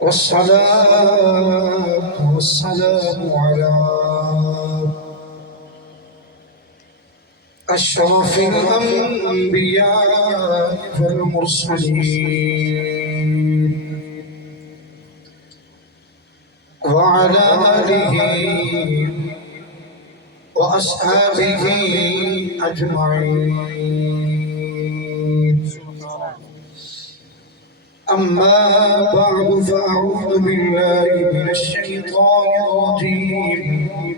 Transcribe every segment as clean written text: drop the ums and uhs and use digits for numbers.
والصلاة والسلام على أشرف الأنبياء والمرسلين وعلى آله وأصحابه أجمعين. أما بعد فأعوذ بالله من الشيطان الرجيم.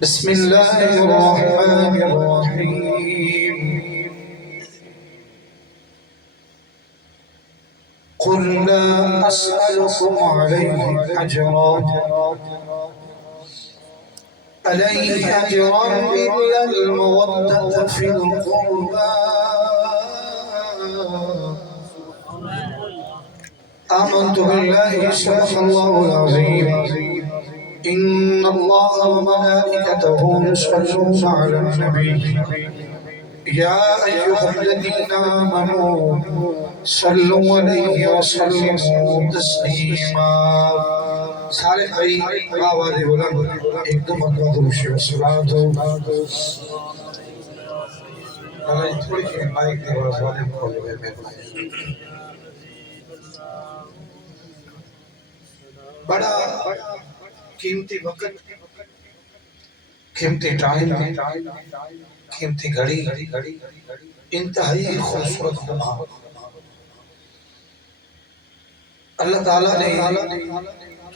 بسم الله الرحمن الرحيم. قل لا أسألكم عليه أجرا إلا المودة في القربى. آمنت بالله صدق الله العظيم. إن الله وملائكته يصلون على النبي يا أيها الذين آمنوا صلوا عليه وسلموا تسليما. سارے بھائی آواز بلند ایک دو مرتبہ درود شریف صلوات ہو. اللہ تھوڑی سی مائک دی آواز والے کھولے ہوئے مہربانی. بڑا قیمتی وقت، قیمتی ٹائم، قیمتی گھڑی، انتہائی خوبصورت لمحہ اللہ تعالیٰ نے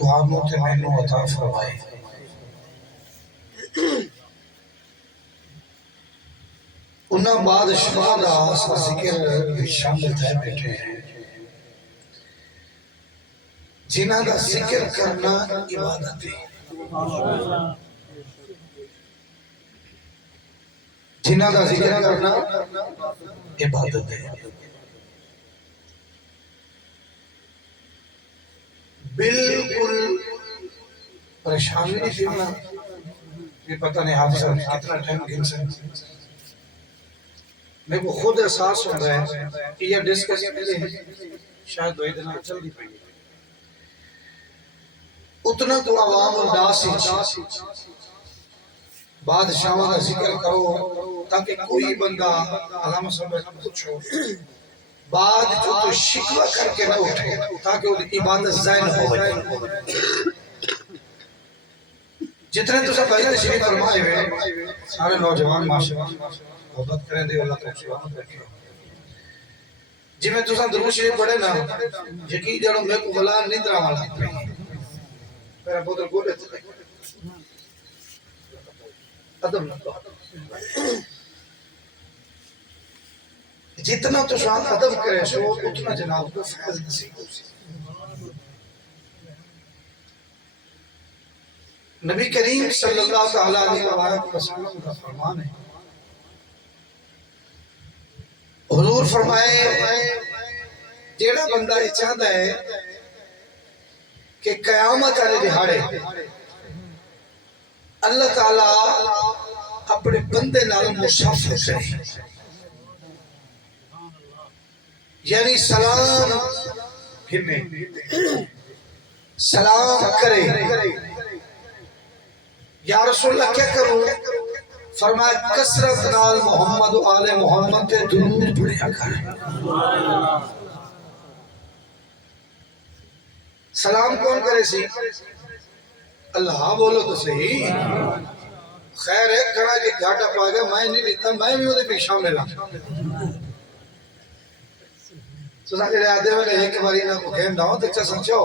دعاؤں تے مینوں عطا فرمائے. انہاں بادشاہ دا ذکر شامل تھے بیٹھے ہیں جنہاں دا ذکر کرنا عبادت ہے، جنہاں دا ذکر کرنا عبادت ہے. بالکل پریشانی نہیں تھی ہونا. یہ پتہ نہیں آپ سے کتنا ٹائم گن سکتے. میرے کو خود احساس ہو رہا ہے کہ یہ ڈسکس شاید دو دن چل دی پڑی. اتنا تو عوام انداز سے بادشاہوں کا ذکر کرو تاکہ کوئی بندہ علامہ صاحب پوچھو بعد جو تو شکوہ کر کے نہ اٹھے تاکہ وہ عبادت ضائع نہ ہو. جتنے تو سب بھائی تشریف فرمائے ہوئے سارے نوجوان ماشاءاللہ محبت کریں دے اللہ تعالی سلامت رکھے. جی میں تو سب درود شریف پڑھے نا یقین جڑو میں کو غلان نہیں طرح والا میرا پتر بولے تھے ادب جتنا تو شان ادب کرے سو اتنا جناب کو فیض نصیب ہو. نبی کریم صلی اللہ علیہ وسلم کا فرمان ہے. حضور فرمائے جیڑا بندہ یہ چاہتا ہے کہ قیامت والے دہاڑے اللہ تعالیٰ اپنے بندے نال مشافہ کرے، یعنی سلام گھنے سلام کرے. یا رسول اللہ کیا کروں؟ فرمایا کثرت نال محمد و آل محمد تے درود پڑھیا کر. سلام کون کرے سی؟ اللہ بولو تو صحیح. خیر ہے کھڑا کہ گھاٹا پا گیا میں نہیں لیتا میں بھی ہوتے پیش شامل ہوں. تو ساتھ جڑے آدھے میں ایک باری نہ کو کہن ڈاؤں تو اچھا سمجھو.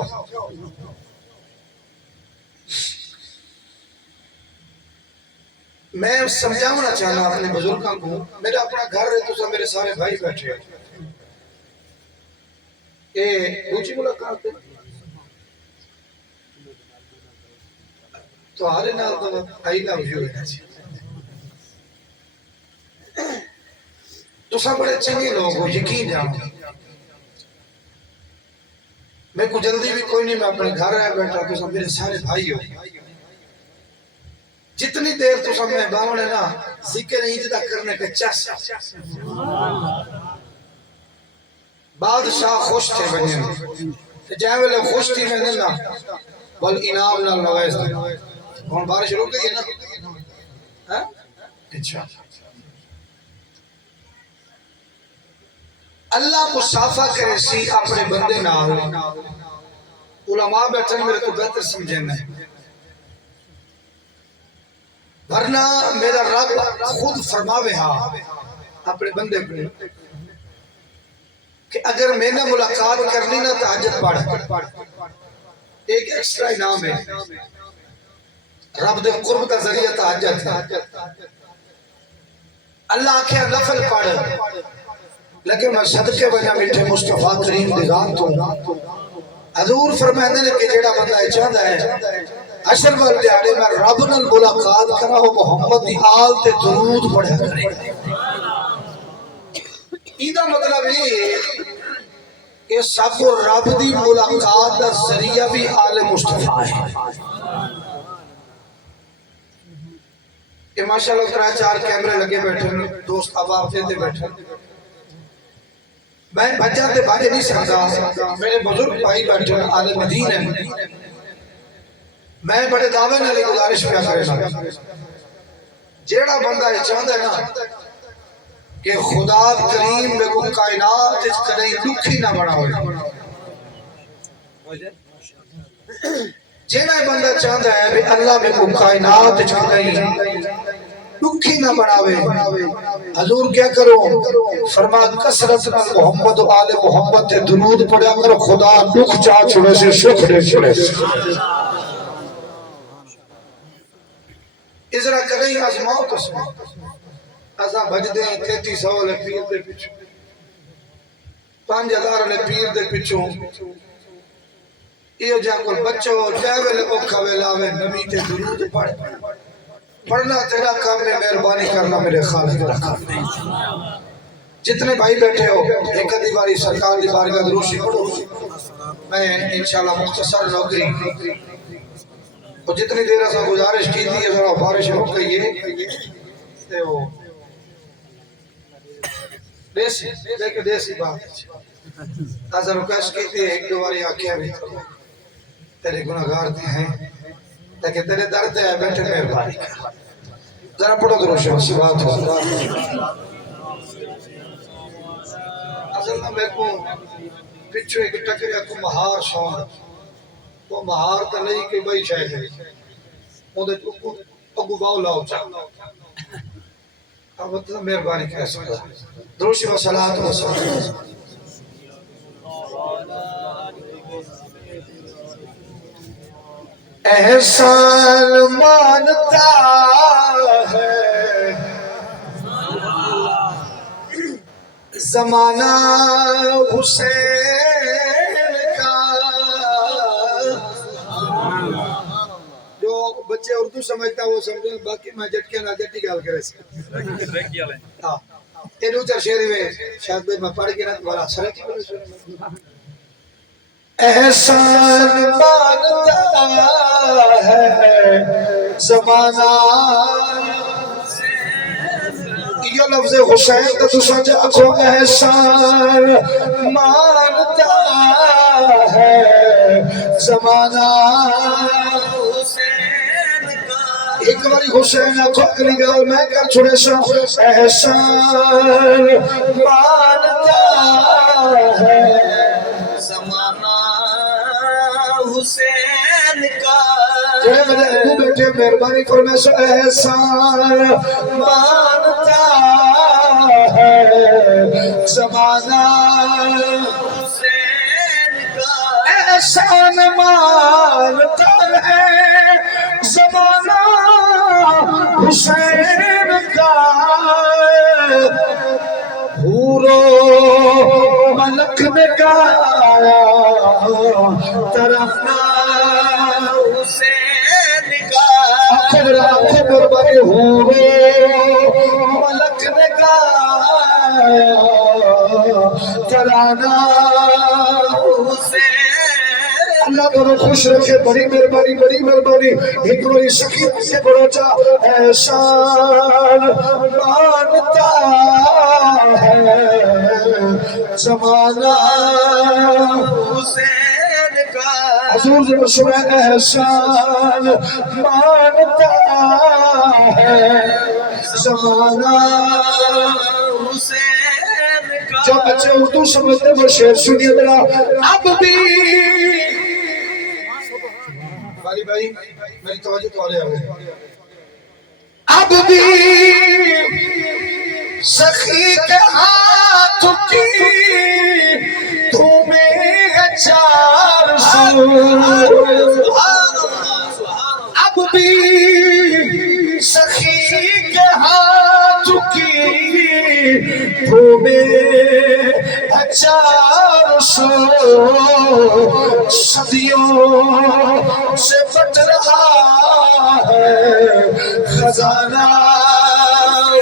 میں سمجھاؤنا چاہنا اپنے بزرگاں کو. میرا اپنا گھر ہے تو سب میرے سارے بھائی بیٹھے ہیں. اے دوسری ملاقات ہے تو آرے نال تو آئی نہ ہوئی ہوئی نہ چاہیے. تو سب بڑے چنگے لوگ ہو یقین جانو. میں کو جلدی بھی کوئی نہیں، میں اپنے گھر رہ بیٹھا تو سب میرے سارے بھائی ہو. جتنی دیر تو سب میں باؤں ہے نا ذکر عید دا کرنے کے چس بادشاہ خوش تھے بنیاں جائے ویلے خوش تھی میں دینا بل انعام نال نوائز دے کون بارش رک گئی ہے نا اچھا اللہ مصافہ کرے سی اپنے بندے نال علماء بیٹھن میرے کو بہتر سمجھنا ہے ورنہ میرا رب خود فرماوے ہاں اپنے بندے کو کہ اگر میں نے ملاقات کرنی نہ تہجد پڑھ ایک ایکسٹرا انعام ہے رب دے قرب کا ذریعہ تہجد ہے اللہ آکھے نفل پڑھ لیکن میں صدقے بنا میٹھے مصطفیٰ کریم دی ذات ہوں حضور فرماتے ہیں کہ جیڑا بندہ چاہتا ہے عشر وال دیہاڑے میں رب نال ملاقات کرا ہو محمد دی آل تے درود پڑھا کرے ایدہ مطلب ہے کہ سب رب دی ملاقات دا ذریعہ بھی آل مصطفیٰ ہے کہ ماشاءاللہ ترا چار کیمرے لگے بیٹھے دوست احباب دے بیٹھے میں بچہ تے باہر نہیں سکتا میرے بزرگ بھائی بیٹھے آل مدین ہیں میں بڑے دعوے نالی گزارش پیا کرنا جیڑا بندہ یہ چاہتا ہے نا کہ خدا کریم میں کو کائنات اس قدر دکھی نہ بڑا ہوئے جیڑا بندہ چاہتا ہے کہ اللہ میں کو کائنات اس قدر دکھی نہ بڑھاوے حضور کیا کرو فرما کثرت نال محمد و آل محمد تے درود پڑھا کرو خدا دکھ چاہ چھڑے سے سکھ دے چھڑے سے ازرا کدیں آزماؤ تو سن ازا بج دیں 3300 لے پیر دے پچھو 5000 لے پیر دے پچھو یہ جا کل بچو جائے ویلے اوکھا ویلاوے نبی تے درود پڑھ پڑھنا تیرا کام میں مہربانی کرنا میرے خالق کا کام نہیں جتنے بھائی بیٹھے ہو ایک ادھی باری سرکار دی بارگاہ دروشی پڑھو میں انشاءاللہ مختصر نوکری اور جتنی دیر ایسا گزارش کی تھی ذرا بارش ہو گئی ہے وہ دیسی دیکھ دیسی بات تازہ رکاش کی تھی ایک دو باری آکھیا بھی تیرے گناہگار تھے ہیں لیکن تیرے درد ہے بیٹھے مہربانی کر ذرا پڑھو دروش ہے بات ہو اصل میں میرے کو پچھو ایک ٹکریا کو مہار شون وہ مہار تا نہیں کہ بھائی شاید ہے وہ دے اگو باؤ لاؤ چاہ اب اتنا مہربانی کر سکتا دروشی و صلاة و صلاة احسان مانتا ہے زمانہ حسین کا جو بچے اردو سمجھتا وہ سمجھیں باقی میں جٹکے نہ جٹی گال کرے سے اینو چر شیری میں شاید میں پڑھ کے نہ دوبارہ سرے کی احسان مانتا ہے زمانہ یہ لفظ حسین تو تو سمجھا کو احسان مانتا ہے زمانہ ایک باری حسین کو اگلی گال میں کر چھوڑے سا احسان مانتا ہے حسین کا جے میرے ابو بیٹھے مہربانی فرمائے سو احسان مانتا ہے زمانہ حسین کا احسان مانتا ہے زمانہ حسین کا حورو ملک نے گایا ترانہ حسین کا خبر بڑی حورو ملک نے گایا ترانہ حسین اللہ کو خوش رکھے بڑی مہربانی ایک روئی سخی سے بڑا چا احسان مانتا ہے زمانہ حسین کا حضور جب سمیں احسان مانتا ہے زمانہ حسین کا جو بچے اردو سمجھتے وہ شعر سنیے میرا اب بھی والی بھائی میری توجہ تو آ رہے ہیں اب بھی سخی کے ہاتھ کی تمہیں چار سو اب بھی سخی کے ہاتھ کی تمہیں چار سو صدیوں سے بٹ رہا ہے خزانہ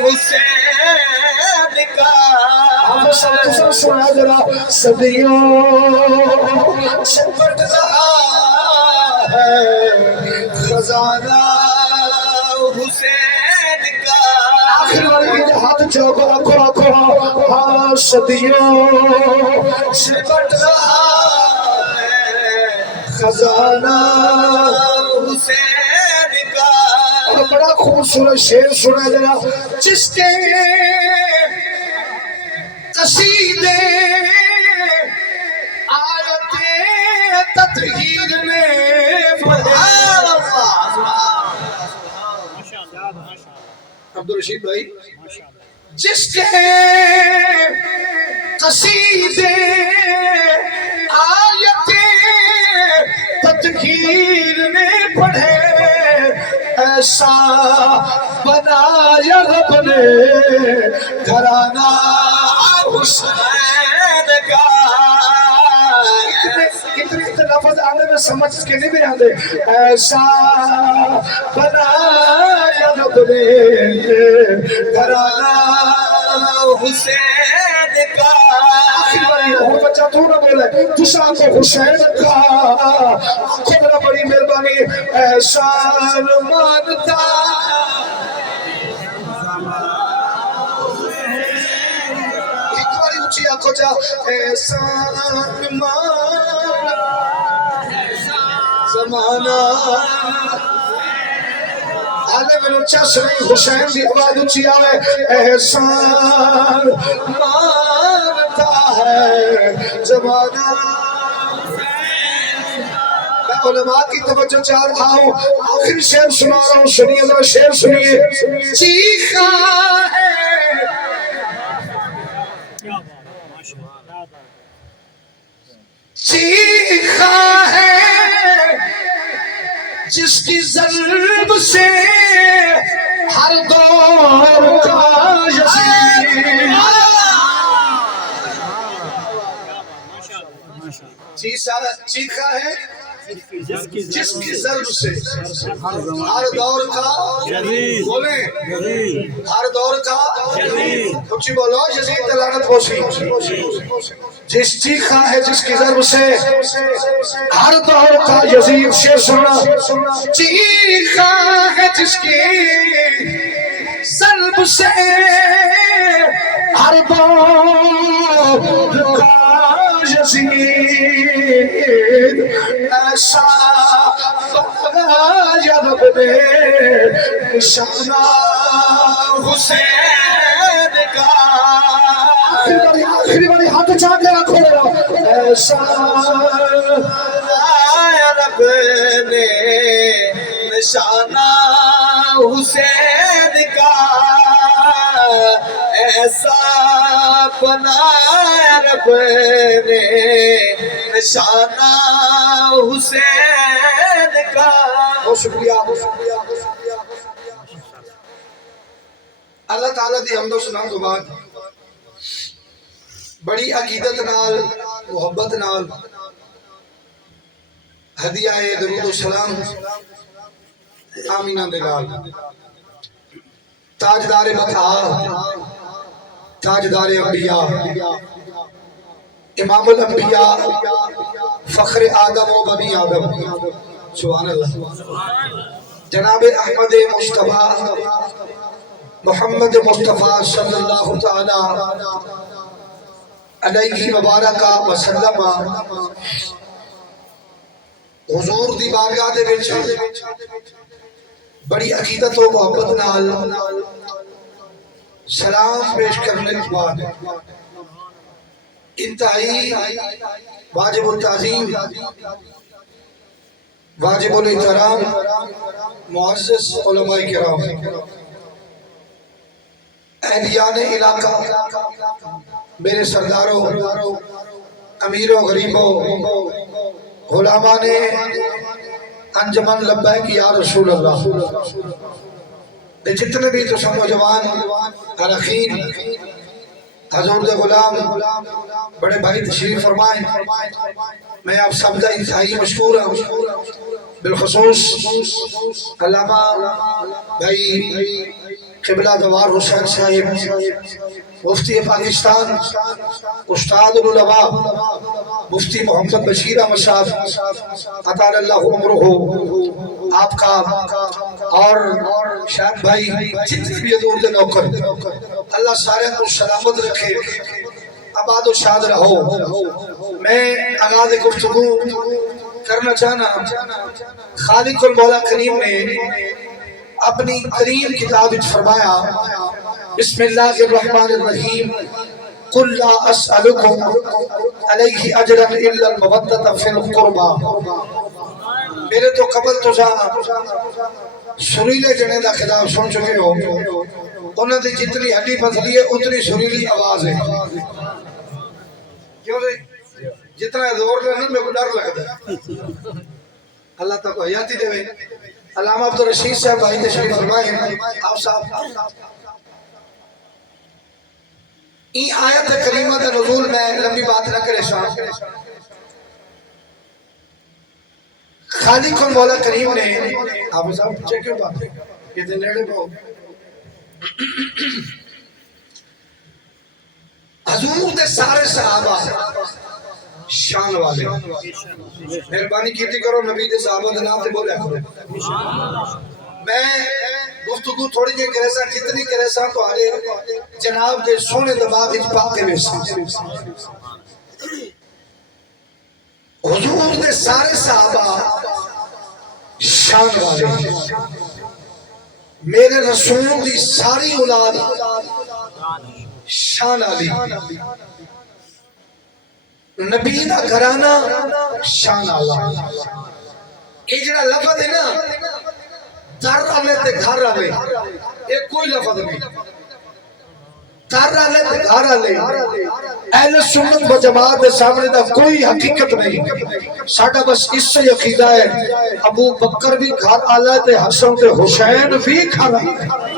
حسین کا آپ سب سنا ذرا صدیوں سے بٹ رہا ہے خزانہ حسین کا آخر والی ہاتھ چوکو رکھو ہاں صدیوں سے بٹ رہا ہے خزانہ حسین کا اور بڑا خوبصورت شعر سنا ذرا جس کے قصیدے آیتیں تطہیر میں پڑھے عبدالرشید بھائی جس کے قصیدے آیتیں تطہیر نے پڑھے ایسا بنایا رب نے گھرانہ حسین کا کتنے لفظ آنے میں سمجھ کے نہیں بھی آتے ایسا بنایا رب نے گھرانہ حسین کا آخر بڑی اور بچہ تو نہ بولے دوسرا کو حسین کا خود نہ بڑی مہربانی احسان مانتا ایک باری اونچی آنکھوں جا احسان مانتا زمانہ آلے میں اونچا سنیں حسین دی آواز اونچی آوے احسان مانتا ہے زمانہ میں علماء کی توجہ چاہ رہا ہوں آخری شعر سنا رہا ہوں سنیے ذرا شعر سنیے چیخا ہے چیخا ہے جس کی ضرب سے ہر دور کا یزید چیخا ہے جس کی ضرب سے ہر دور کا بولیں ہر دور کا کچھ بولو یزید لعنت پوشی جس چیخا ہے جس کی ضرب سے ہر دور کا یزید شعر سننا چیخا ہے جس کی ضرب سے ہر دور کا یزید ایسا بنایا رب نے نشانہ حسین کا آخری باری ہاتھ چاہ کے رکھو ایسا بنایا رب نے نشانہ حسین کا ایسا بنایا رب نے نشانہ حسین کا بہت شکریہ اللہ تعالیٰ دی حمد و ثنا تو بعد بڑی عقیدت نال محبت نال ہدیہ درود و سلام آمینہ دلال تاجدار بطحا تاجدار انبیاء امام الانبیاء فخر آدم و بنی آدم سبحان اللہ جناب احمد مصطفیٰ محمد مصطفیٰ صلی اللہ تعالی علیہ وبارکہ وسلم حضور دی بارگاہ دے وچ بڑی عقیدت و محبت نال سلام پیش کرنے کے بعد انتہائی واجب التعظیم واجب الاحترام معزز علماء کرام اہلیان علاقہ میرے سرداروں امیروں غریبوں غلامان انجمن لبیک یا رسول اللہ جتنے بھی تو سب نوجوان حرقین حضور دے غلام بڑے بھائی تشریف فرمائیں میں آپ سب کا انتہائی مشکور ہوں بالخصوص علامہ بھائی قبلہ دوار حسین صاحب مفتی پاکستان استاد العلماء مفتی محمد بشیر احمد صاحب اطال اللہ عمرہ آپ کا اور شاہد بھائی جتنے بھی حضور دے نوکر اللہ سارے کو سلامت رکھے آباد و شاد رہو میں آغاز گفتگو کرنا چاہنا خالق المولا کریم نے اپنی کریم کتاب فرمایا بسم اللہ الرحمن الرحیم قل لا اسألکم علیہ اجرا الا المودۃ فی القربى میرے تو قبل تو سریلے جنے دا خطاب سن چکے ہو انہوں نے جتنی ہڈی پتلی ہے اتنی سریلی آواز ہے کیوں نہیں جتنا زور لینا میں کو ڈر لگتا ہے اللہ تعالیٰ کو حیاتی دے وے علامہ عبدالرشید صاحب بھائی تشریف فرمائے آپ صاحب این آیت کریمہ دا نزول میں لمبی بات نہ کرے شاہ خالق المولا کریم نے آپ صاحب پوچھے کیوں بات ہے یہ دن نیڑے پہ ہو حضور دے سارے صحابہ شان والے مہربانی کیتی کرو نبی دے صحابہ دے نام تے بولے کرو میں گفتگو تھوڑی جی کرے سا جتنی کرے سا تو آلے جناب دے سونے دباغ اچ پاکے ویسا حضور دے سارے صحابہ شان والے میرے رسول دی ساری اولاد شان علی نبی دا گھرانہ شان اللہ یہ جڑا لفظ ہے نا در آلے تے گھر آلے ایک کوئی لفظ نہیں در آلے تے گھر آلے اہل سنت و جماعت دے سامنے دا کوئی حقیقت نہیں ساڑھا بس اس سے عقیدہ ہے ابو بکر بھی گھر آلے تے حسن تے حسین بھی گھر آلے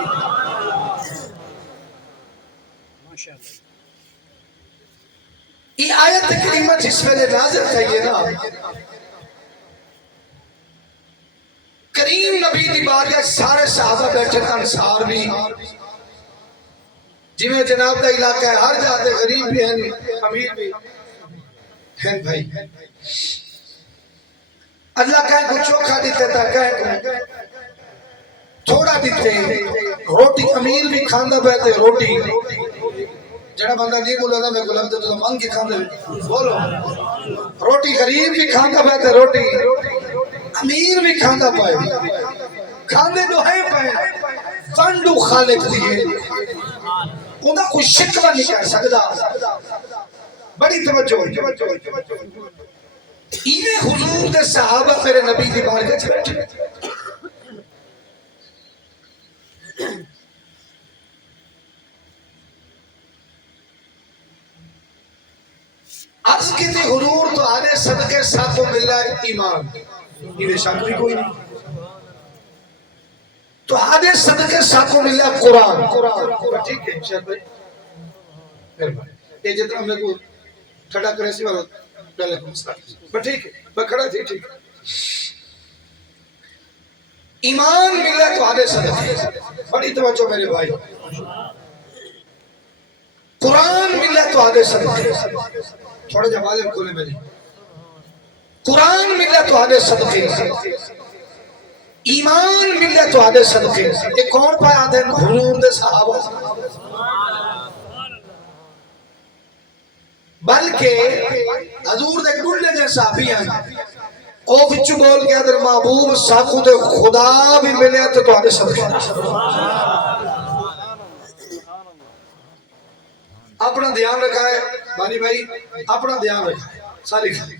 یہ آیت کریمہ جس میں نے نازل کہیے نا کریم نبی دی بارگاہ سارے صحابہ بیٹھے انصار بھی جی میں جناب دا علاقہ ہے ہر جاتے غریب بھی ہیں امیر بھی ہیں بھائی اللہ کہیں کچھ چوکھا دیتے تھا کہیں تھوڑا دیتے روٹی امیر بھی کھاندہ بیٹھے روٹی جڑا بندہ نہیں بولا تھا میں کو لگتا تو مانگ کے کھاندے بولو روٹی غریب بھی کھاندہ بیٹھے روٹی امیر بھی کھاندہ پائے کھاندے جو ہے پائے فنڈو خالق دیئے انہاں کوئی شکوہ نہیں کہہ سکتا بڑی توجہ انہیں حضور دے صحابہ میرے نبی دی بارگاہ چھ بیٹھے عرض کی تھی حضور تو آنے صدقے ساتھ ملا ایمان یہ شک بھی کوئی نہیں تو آنے صدقے ساتھ ملا قرآن ٹھیک ہے شاید بھائی یہ جتنا میں کو کھڑا کرے سی والا پہلے کو مسئلہ ٹھیک ہے میں کھڑا تھی ٹھیک ایمان ملا تو آنے صدقے بڑی توجہ میرے بھائی قرآن ملا تو آدھے صدقے تھوڑے جواب کھولے میری قرآن ملے تو آدھے صدقے ایمان ملے تو آدھے صدقے یہ کون پایا آدھے حضور دے صحابہ بلکہ حضور دے گھڑنے جے صحابی ہیں او بچو بول کے ادھر محبوب ساکو تے خدا بھی ملے تو آدھے صدقے اپنا دھیان رکھا ہے بانی بھائی اپنا دھیان رکھا ہے ساری خالی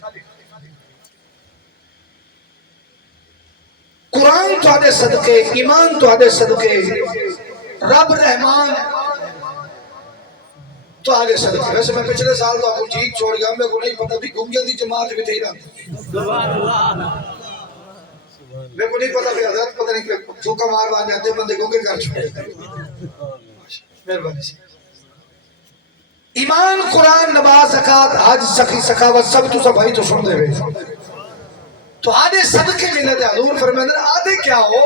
قرآن تو آدھے صدقے ایمان تو آدھے صدقے رب رحمان تو آگے صدقے ویسے میں پچھلے سال تو آپ کو جیت چھوڑ گیا میں کو نہیں پتا بھی گنگیا دی جماعت بھی تھی رہا میں کو نہیں پتا بھی حضرت پتہ نہیں کہ چوکا مار بان جاتے بندے گنگے کر چھوڑے مہربانی سے ایمان قرآن نماز زکات حج سخی سخاوت سب تو سب بھائی تو سن دے ہوئے تو آدھے صدقے ملے تھے حضور فرمائے آدھے کیا ہو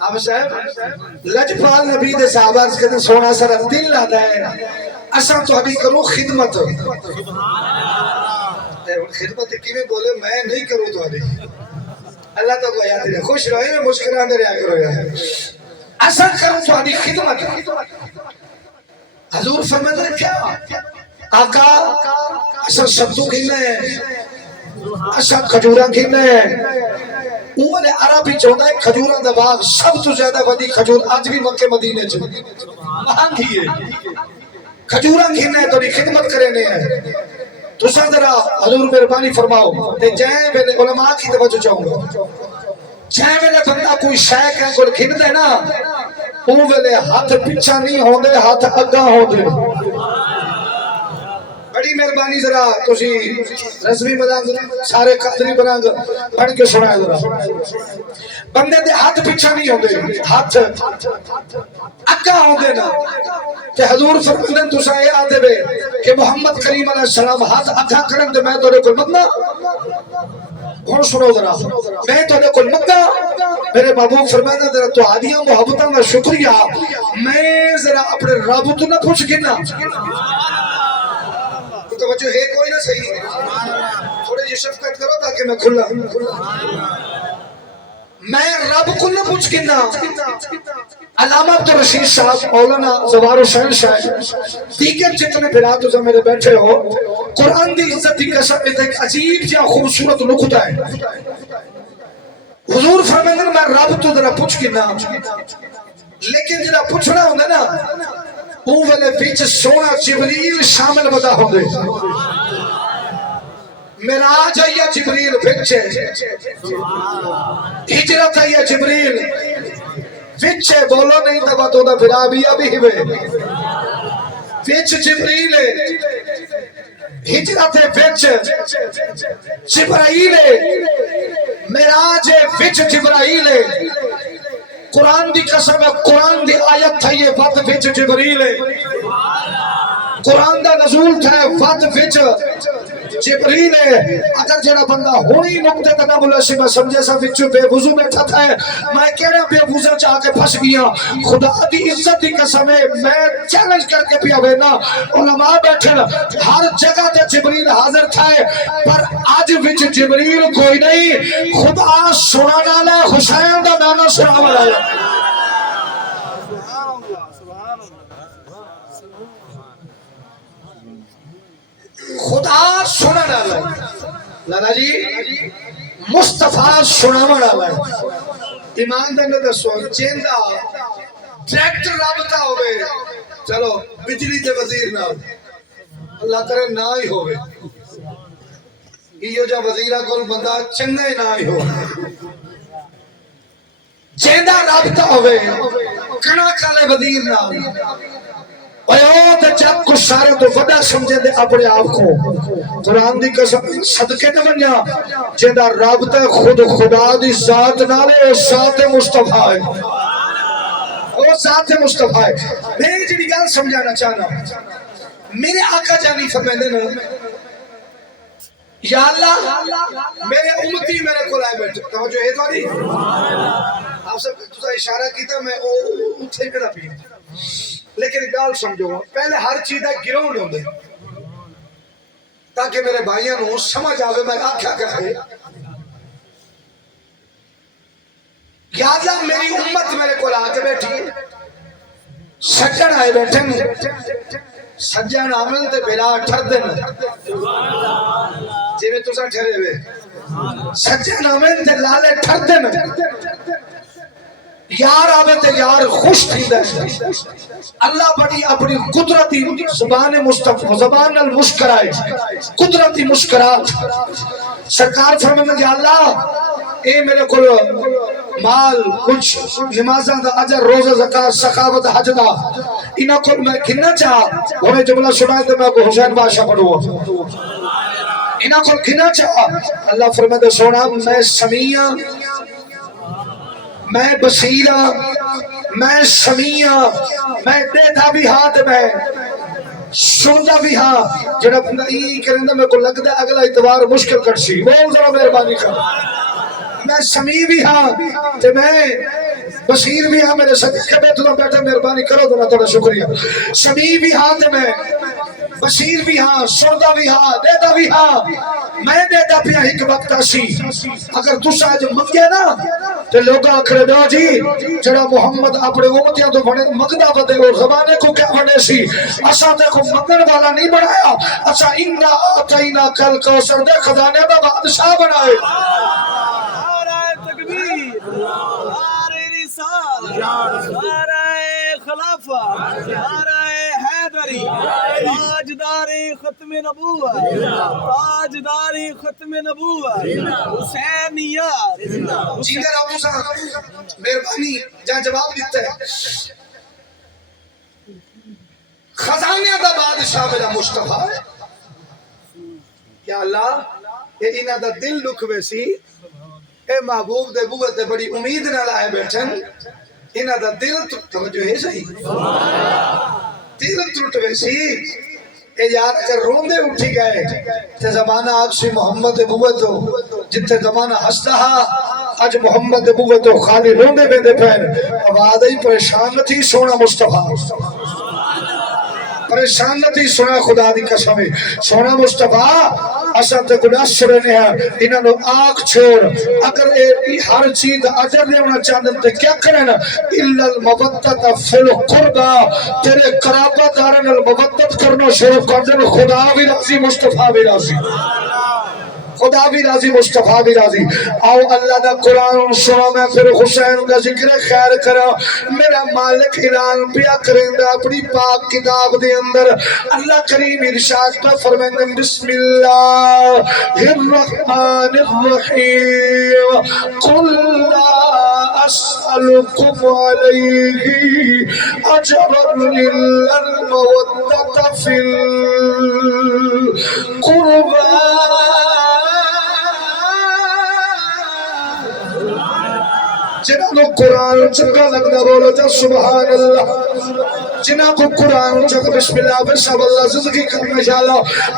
آپ صاحب لجپال نبی دے صحابہ اس کہتے ہیں سونا سر دل لاتا ہے اساں تو ابھی کروں خدمت خدمت کی میں بولے میں نہیں کروں تو ابھی اللہ تو کو یاد ہے خوش رہے میں مسکرانے رہا کرو یار اساں کروں تو ابھی خدمت حضور فرمائے کیا آقا اساں شبدو کھیلنے ہیں اساں کھجورہ کھیلنے ہیں اوہ عربی چوندہ ہے کھجورہ دا باغ سب تو زیادہ ودی کھجور آج بھی مکہ مدینے چھو وہاں کی ہے کھجورہ کھیلنے ہیں تو نہیں خدمت کرنے ہیں تو ذرا حضور مہربانی فرماؤ تے جائیں میں علماء کی توجہ چاہوں گا جائیں میں بندہ کوئی شیخ ہے کوئی کھند ہے نا اوہ ویلے ہاتھ پچھا نہیں ہوندے ہاتھ اگاں ہوندے بڑی مہربانی ذرا تسی رسمی بنانگ سارے قدری بنانگ پڑھ کے سنائے ذرا بندے دے ہاتھ پیچھا نہیں ہوندے ہاتھ اکا ہوندے نا کہ حضور فرمودن تسا اے آدھے بے کہ محمد کریم علیہ السلام ہاتھ اکا کرن دے میں توڑے کوئی مدنا ہون سنو ذرا میں توڑے کوئی مدنا میرے محبوب فرمائے ذرا تو آدھیاں محبتاں کا شکریہ میں ذرا اپنے رب تو نہ پوچھ گنا توجہ ہے کوئی نہ صحیح تھوڑے جی شفقت کرو تاکہ میں کھلا میں رب کو نہ پوچھ گنا علامہ عبدالرشید صاحب مولانا زوار حسین صاحب دیگر جتنے بھرات اسے میرے بیٹھے ہو قرآن دی عزت دی قسم میں ایک عجیب جا خوبصورت نقطہ ہے حضور فرمائے میں رب تو ذرا پوچھ گنا لیکن ذرا پوچھنا ہوندے نا وہ ویلے بیچ سونا جبریل شامل بدا ہوں دے معراج آیا جبریل بچے ہجرت آیا جبریل بچے بولو نہیں دبا تو دا پھر آبی ابھی ہوئے بچ جبریل ہجرت بچ جبرائیل معراج بچ جبرائیل قرآن دی قسم ہے قرآن دی آیت تھا یہ وقت وچ جبریل ہے قرآن دا نزول تھا وقت وچ جبریل ہے اگر جڑا بندہ ہونی نقطے تک نہ سی میں سمجھے سا وچ بے وضو بیٹھا تھا میں کہڑے بے وضو چاہ کے پھنس گیا خدا دی عزت دی قسم ہے میں چیلنج کر کے پیا بینا علماء بیٹھن ہر جگہ تے جبریل حاضر تھا پر آج وچ جبریل کوئی نہیں خدا سنانا لے حسین دا نانا سنانا لے خدا سنا ڈالا لالا جی مصطفیٰ سناوا ڈالا ایمان دے دسو چیندا ٹریکٹر رابطہ ہوئے چلو بجلی دے وزیر نہ اللہ کرے نہ ہی ہوئے یہ جا وزیرہ کول بندہ چنگا ہی نہ ہی ہو چیندا رابطہ ہوئے کنا کالے وزیر نہ ایوت جب کچھ سارے تو وڈا سمجھے دے اپنے آپ کو قرآن دی قسم صدقے نہ بنیا جیدہ رابطہ خود خدا دی ذات نالے ذات مصطفیٰ ہے وہ ذات مصطفیٰ ہے میں جی گال سمجھانا چاہنا میرے آقا جانی فرمائے نا یا اللہ میرے امتی میرے کو لائے بیٹھے توجہ ہے تو نہیں آپ سب اشارہ کیتا میں اٹھے میرا پیا لیکن گال سمجھو پہلے ہر چیز کا گراؤنڈ ہوندے تاکہ میرے بھائیوں کو سمجھ آوے میں آکھیا کرے یا اللہ میری امت میرے کو آ کے بیٹھی ہے سجن آئے بیٹھے سجن آمن تے بلا ٹھر دن جی میں تسا ٹھرے ہوئے سجن آمن تے لالے ٹھر دن یار آوے تے یار خوش تھی دے اللہ بڑی اپنی قدرتی زبان مصطفی زبان المسکرائے قدرتی مسکرات سرکار فرمانے یا اللہ اے میرے کو مال کچھ نمازاں دا اجر روزہ زکات سخاوت حج دا انہاں کو میں کھنا چاہ انہیں جملہ سنائے تے میں کو حسین بادشاہ پڑھوں انہاں کو کھنا چاہ اللہ فرماتے سونا میں سمیع میں بصیرہ میں سمیع میں دیتا بھی ہاتھ میں سندا بھی ہاں جڑا بندہ ای کرندا میں کو لگدا اگلا اتوار مشکل کرسی بول ذرا مہربانی کر میں سمیع بھی ہاں تے میں بصیر بھی ہاں میرے ساتھ کبھی تو بیٹھے مہربانی کرو تو تھوڑا شکریہ سمیع بھی ہاں تے میں بصیر بھی ہاں سندا بھی ہاں دیتا بھی ہاں میں دیتا پیا ایک وقت اسی اگر تسا جو منگے نا تے لوگ آکھے دو جی جڑا محمد اپنے امتیاں تو بنے مگدا بدے اور زمانے کو کیا بنے سی اساں تے کو منگن والا نہیں بنایا اساں انا اعطینا کل کوثر دے خزانے دا بادشاہ بنائے تاجداری ختم نبوت تاجداری ختم نبوت حسین یار جیندے رہو تسا مہربانی جہاں جواب دیتا ہے خزانے دا بادشاہ میرا مصطفیٰ ہے یا اللہ اے انہاں دا دل لکھوے سی اے محبوب دے بوے تے بڑی امید نہ لائے بیٹھن انہاں دا دل توجہ ہے صحیح دل ٹوٹوے سی اے یار اگر روندے اٹھی گئے تے زمانہ آگ سی محمد بوے تو جتے زمانہ ہستا ہا اج محمد بوے تو خالی روندے بیندے پہن آواز ہی پریشان تھی سونا مصطفیٰ پریشان نہ تھی سنا خدا دی قسم سونا مصطفیٰ اساں تے گناہ سرنے ہیں انہاں نو آنکھ چھوڑ اگر اے ہر چیز اجر لیونا چاہندے تے کیا کرن الا المودۃ فی القربى تیرے قرابت دارن المودت کرنا شروع کر دے خدا بھی راضی مصطفیٰ بھی راضی خدا بھی راضی مصطفیٰ بھی راضی آؤ اللہ دا قرآن سنا میں پھر حسین کا ذکر خیر کرا میرا مالک اعلان پیا کریں اپنی پاک کتاب دے اندر اللہ کریم ارشاد پہ فرمائیں بسم اللہ الرحمن الرحیم قل لا اسألكم علیہ اجرا الا المودۃ فی القربى جنہاں کو قرآن چنگا لگتا بولو جا سبحان اللہ جنہاں کو قرآن چنگا بسم اللہ بسم اللہ زندگی کرنے جالا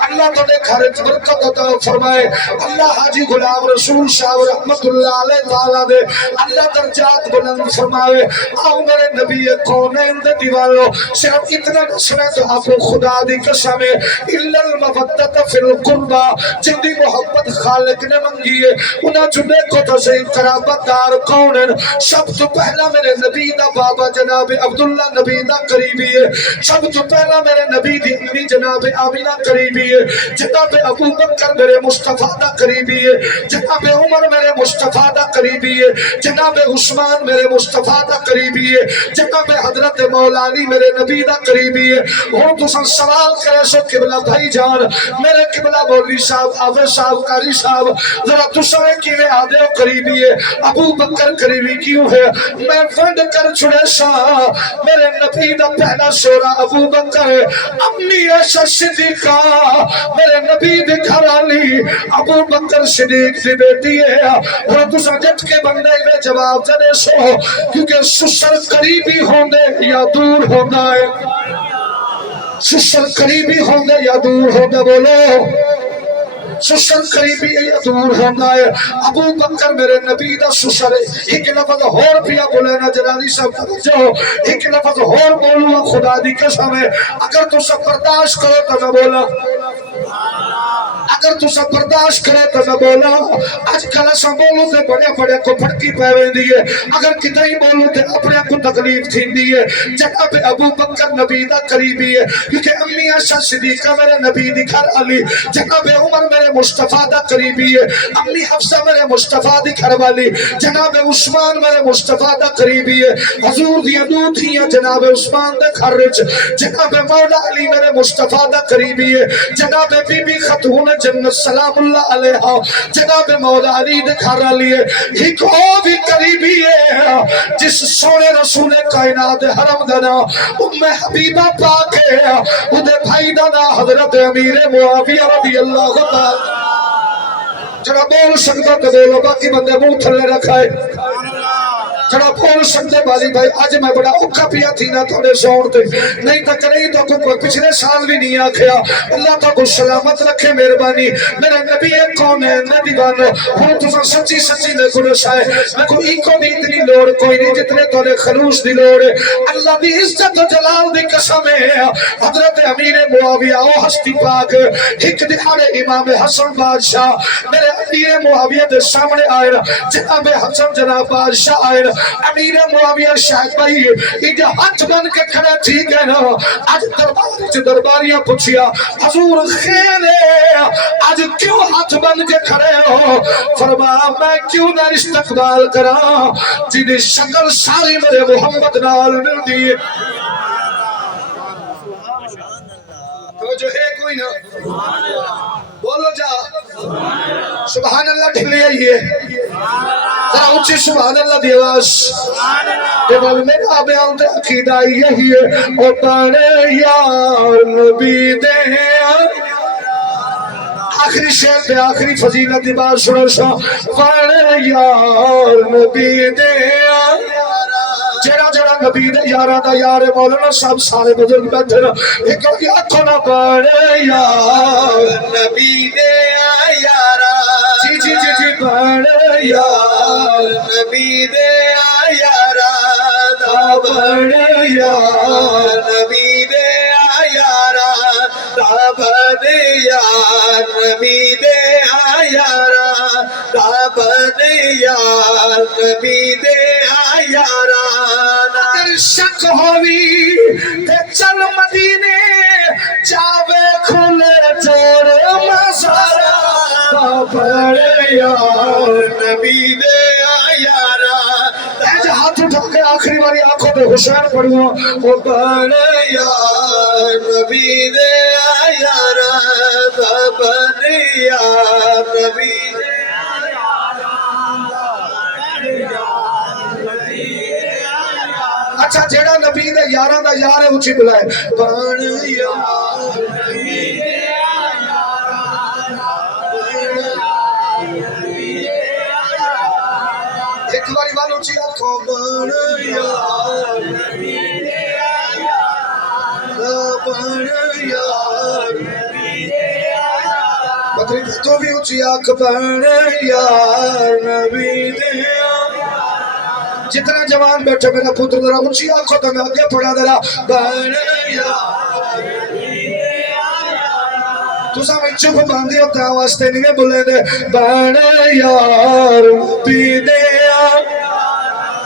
اللہ تو نے گھر برکت عطا فرمائے اللہ حاجی غلام رسول صاحب رحمت اللہ علیہ تعالیٰ دے اللہ درجات بلند فرمائے آؤ میرے نبی کونین دے دیوالو صرف اتنا نسنے تو آپ کو خدا دی قسم الا المودۃ فی القربى جن دی محبت خالق نے منگی ہے انہاں چنے کو تو صحیح قرابت دار کون ہے سب تو پہلا میرے نبی دا بابا جناب عبداللہ نبی دا قریبی ہے سب تو پہلا میرے نبی دی امی جناب آمینہ قریبی ہے جناب ابو بکر میرے مصطفیٰ دا قریبی ہے جناب عمر میرے مصطفیٰ دا قریبی ہے جناب عثمان میرے مصطفیٰ دا قریبی ہے جناب حضرت مولا علی میرے نبی دا قریبی ہے ہوں تو سن سوال کرے سو قبلہ بھائی جان میرے قبلہ مولوی صاحب آوے صاحب قاری صاحب ذرا تسرے کیویں آدھے ہو قریبی ہے ابو بکر قریبی کیوں ہے میں فنڈ کر چھڑے سا میرے نبی دا پہلا شورا ابو بکر ہے امی ایسا صدیقہ میرے نبی دی گھر آلی ابو بکر صدیق دی بیٹی ہے اور دوسرا جت کے بندے میں جواب جنے سو کیونکہ سسر قریبی ہوندے یا دور ہوندہ ہے سسر قریبی ہوندے یا دور ہوندہ بولو سسر قریبی ہے یا دور ہونا ہے. ابو بکر میرے نبی دا سسر ہے. ایک لفظ اور پیا بولے نا جلانی صاحب جو ایک لفظ اور بولو خدا دی قسم ہے اگر تو سب برداشت کرو تو نہ بولا اگر تو سب برداشت کرے تو نہ بولا. آج کل ایسا بولو تے بڑے بڑے کو پھڑکی پہویں دیئے اگر کتنی بولو تے اپنے کو تکلیف تھی دیئے. جناب ابو بکر نبی دا قریبی ہے کیونکہ امی عائشہ صدیقہ میرے نبی دی گھر علی. جناب عمر میرے مصطفیٰ دا قریبی ہے. امی حفصہ میرے مصطفیٰ دی گھر والی. جناب عثمان میرے مصطفیٰ دا قریبی ہے. حضور دیا دو تھیاں جناب عثمان دے گھر وچ. جناب مولا علی میرے مصطفیٰ دا قریبی ہے. جناب بی بی خاتون جنت سلام اللہ علیہ جناب مولا علی دے گھر والی ہے. ایک اور بھی قریبی ہے جس سونے رسول کائنات حرم دا نام ام حبیبہ پاک ہے. اودے بھائی دا نام حضرت امیر معاویہ رضی اللہ تعالی. جڑا بول سکتا تو بولو باقی بندے منہ تھلے رکھا ہے. جڑا بول سکتے بالی بھائی آج میں بڑا اوکھا پیا تھی نا توڑے زون تے نہیں تک نہیں تو کوئی پچھلے سال بھی نہیں آکھیا. اللہ تو کو سلامت رکھے مہربانی. میرے نبی کون ہے نہ دیوانو ہوں تو سچی سچی میں کو رسائے میں کو ایکو بھی اتنی لوڑ کوئی نہیں جتنے توڑے خلوص دی لوڑ ہے. اللہ دی عزت و جلال دی قسم ہے حضرت امیر معاویہ او ہستی پاک ایک دہاڑے امام حسن بادشاہ میرے امیر معاویہ دے سامنے آئے جناب حسن جناب بادشاہ آئے. امیر معاویہ شاہد بھائی یہ ہاتھ بن کے کھڑے تھی گئے نا آج درباریاں پوچھیا حضور خیر ہے آج کیوں ہاتھ بن کے کھڑے ہو. فرمایا میں کیوں نہ استقبال کرا جنہیں شکل ساری میرے محمد نال مل دی. تو جو ہے کوئی نہ بولو جا سبحان اللہ ڈھلے آئیے ذرا اونچی سبحان اللہ دی آواز. جبل میرا بیان تے عقیدہ یہی ہے او پڑھے یار نبی دے آخری شعر پہ آخری فضیلت دی بات سنو سا. پڑھے یار نبی دے جڑا جڑا نبی دے یارہ دا یار مولانا صاحب سارے بزرگ بیٹھے نا ایک آنکھوں نہ پڑھے یار نبی دے یارہ جی جی جی جی پڑھے یار نبی دے یارہ دا پڑھے یار نبی دے یارہ دا پڑھے یار نبی دے یارہ دا پڑھے یار نبی دے یارہ. اگر شک ہوئی تے چل مدینے جاوے کھلے جوڑ مزارہ پڑھے یار نبی دے یارہ. ایج ہاتھ اٹھا کے آخری باری آنکھوں پہ حسین پڑھوں وہ پڑھے یار نبی دے یارہ پڑھے یار نبی دے اچھا جیڑا نبی دے یاراں دا یار ہے اونچی بلائے بن یار نبی دے ایک باری والوں اونچی آنکھوں بن یار نبی دے بن یار بدری تو بھی اونچی آنکھ بن یار نبی دے. جتنا جوان بیٹھے میرا پتر ذرا اونچی آنکھوں تو میں آگے پڑھا ذرا بن یار تو سامنے چپ باندھی ہوتا ہے واسطے نہیں بولے دے بن یار نبی دے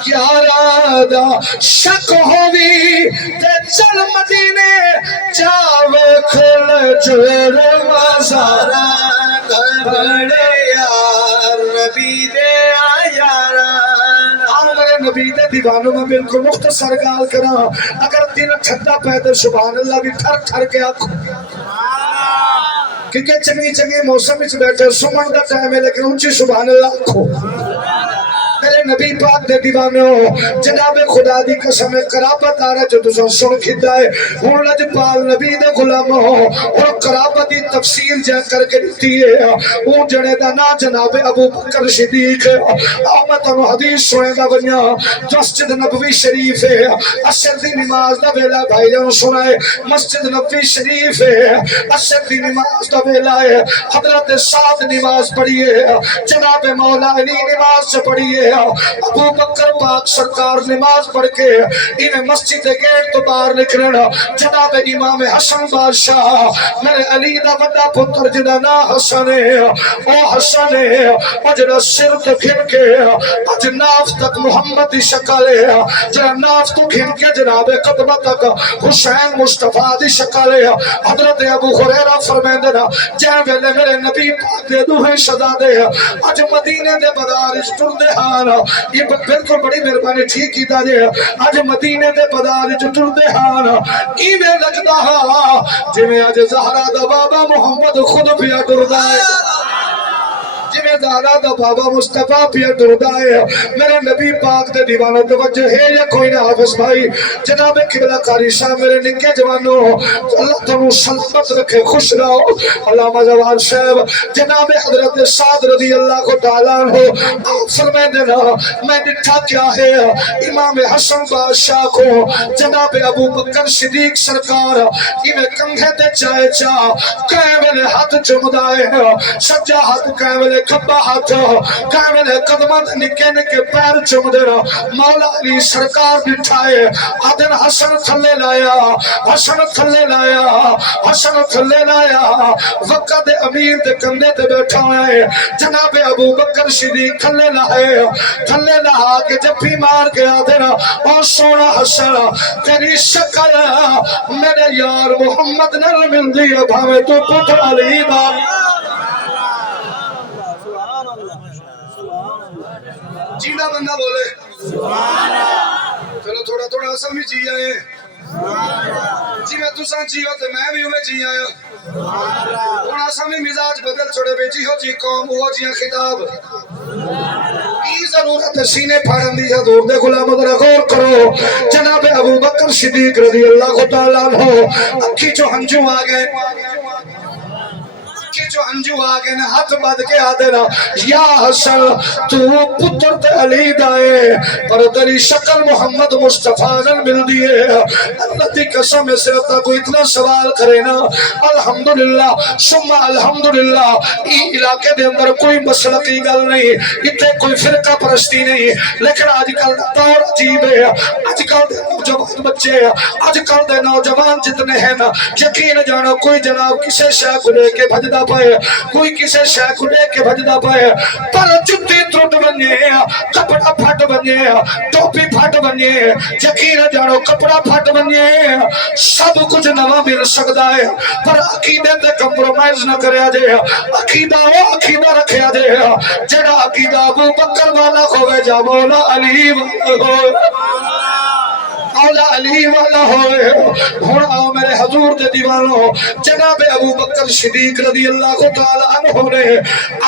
یارہ دا. شک ہوئی تے چل مدینے جاوے کھل جوڑ مزارہ بن یار نبی دے یارہ. نبی دے دیوانوں میں بالکل مختصر گال کرا اگر دن ٹھنڈا پیدل سبحان اللہ بھی ٹھر ٹھر کے آنکھو کیونکہ چنگی چنگی موسم وچ بیٹھے سمن دا ٹائم ہے لیکن اونچی سبحان اللہ آنکھو میرے نبی پاک دے دیوانے ہو جناب خدا دی قسم قرابت آ رہا جو تسان سن کھتا ہے ہون لجپال نبی دے غلام ہو اور قرابت دی تفصیل جا کر کے دیتی ہے وہ جنے دا نا جناب ابو بکر صدیق آمد انو حدیث سنے دا بنیا مسجد نبوی شریف ہے اثر دی نماز دا ویلا بھائی جانو سنائے مسجد نبوی شریف ہے اثر دی نماز دا ویلا ہے حضرت سعد نماز پڑھی ہے جناب مولا علی نماز سے پڑھی ہے ابو بکر پاک سرکار نماز پڑھ کے انہیں مسجد گیٹ تو باہر نکلنا جناب امام حسن بادشاہ میرے علی دا بڑا پتر جدا نا حسن ہے او حسن ہے او جدا سر تو کھن کے اج ناف تک محمد دی شکل ہے جدا ناف تو کھن کے جناب قدمہ تک حسین مصطفیٰ دی شکل ہے حضرت ابو ہریرہ فرمائندے نا جہاں ویلے میرے نبی پاک دے دوہیں شدا دے اج مدینے دے بازار ٹر دے ہاں یہ بالکل بڑی مہربانی ٹھیک کیتا جے اج مدینے دے بازار ٹر دے ہاں ایویں لگدا ہا جویں اج زہرا دا بابا محمد خود پیا ٹردا ہے جویں زہرا دا بابا مصطفیٰ پیا ٹردا ہے میرے نبی پاک دے دیوانوں توجہ ہے یا کوئی نہ حافظ بھائی جناب قبلہ قاری صاحب میرے نکے جوانوں اللہ تنو سلامت رکھے خوش رہو علامہ زوال صاحب جناب حضرت سعد رضی اللہ کو تعالیٰ عنہ آپ فرمائیں دینا میں نٹھا کیا ہے امام حسن بادشاہ کو جناب ابو بکر صدیق سرکار انہیں کنگھے تے چائے چاہ کہیں میرے ہاتھ چمدائے سجا ہاتھ کہیں میرے کھبا ہاتھ کہیں میرے قدمت نکے نکے پیر چمدے مولا علی سرکار بٹھائے آدن حسن تھلے لایا حسن تھلے لایا حسن تھلے لایا وقت امیر دے کندے تے بیٹھا ہے جناب ابو بکر صدیق تھلے لہا کہ جب بھی مار کے آدھے نا اور سونا حسن تیری شکل میرے یار محمد نل مل دیا بھاوے تو پتر علی دا جینا بندہ بولے چلو تھوڑا تھوڑا اصل بھی جی آئے جی میں تساں جی ہو تو میں بھی ہوئے جی آیا ہوں اصل میں مزاج بدل چھوڑے بے جی ہو جی قوم ہو جی خطاب کی ضرورت سینے پھاڑن دی حضور دے غلام ذرا غور کرو جناب ابو بکر صدیق رضی اللہ تعالیٰ عنہ اکھی جو ہنجو آ گئے جو ہنجو آگے نے ہاتھ بد کے آدھے نا یا حسن تو پتر تے علی دائے پر تیری شکل محمد مصطفیٰ نن مل دیئے اللہ دی قسم صرف تا کوئی اتنا سوال کرے نا الحمدللہ ثم الحمدللہ ای علاقے دے اندر کوئی مسئلہ کی گل نہیں اتنے کوئی فرقہ پرستی نہیں لیکن آج کل دور عجیب ہے آج کل دے نوجوان بچے آج کل دے نوجوان جتنے ہیں نا یقین جانا کوئی جناب کسے شاہ کو لے کے بھجدہ پائے کوئی کسے شاہ کو لے کے بھجدہ پائے پر جتی ترٹ بنے کپڑا پھٹ بنے ٹوپی پھٹ بنے یقین جانو کپڑا پھٹ بنے سب کچھ نوا مل سکتا ہے پر عقیدے تے کمپرومائز نہ کریا جے عقیدہ وہ عقیدہ رکھیا جے جڑا عقیدہ ابو بکر والا ہوئے جا مولا علی والا ہوئے مولا علی والا ہوئے ہون آؤ میرے حضور دے دیوانوں جناب ابو بکر صدیق رضی اللہ تعالیٰ عنہ نے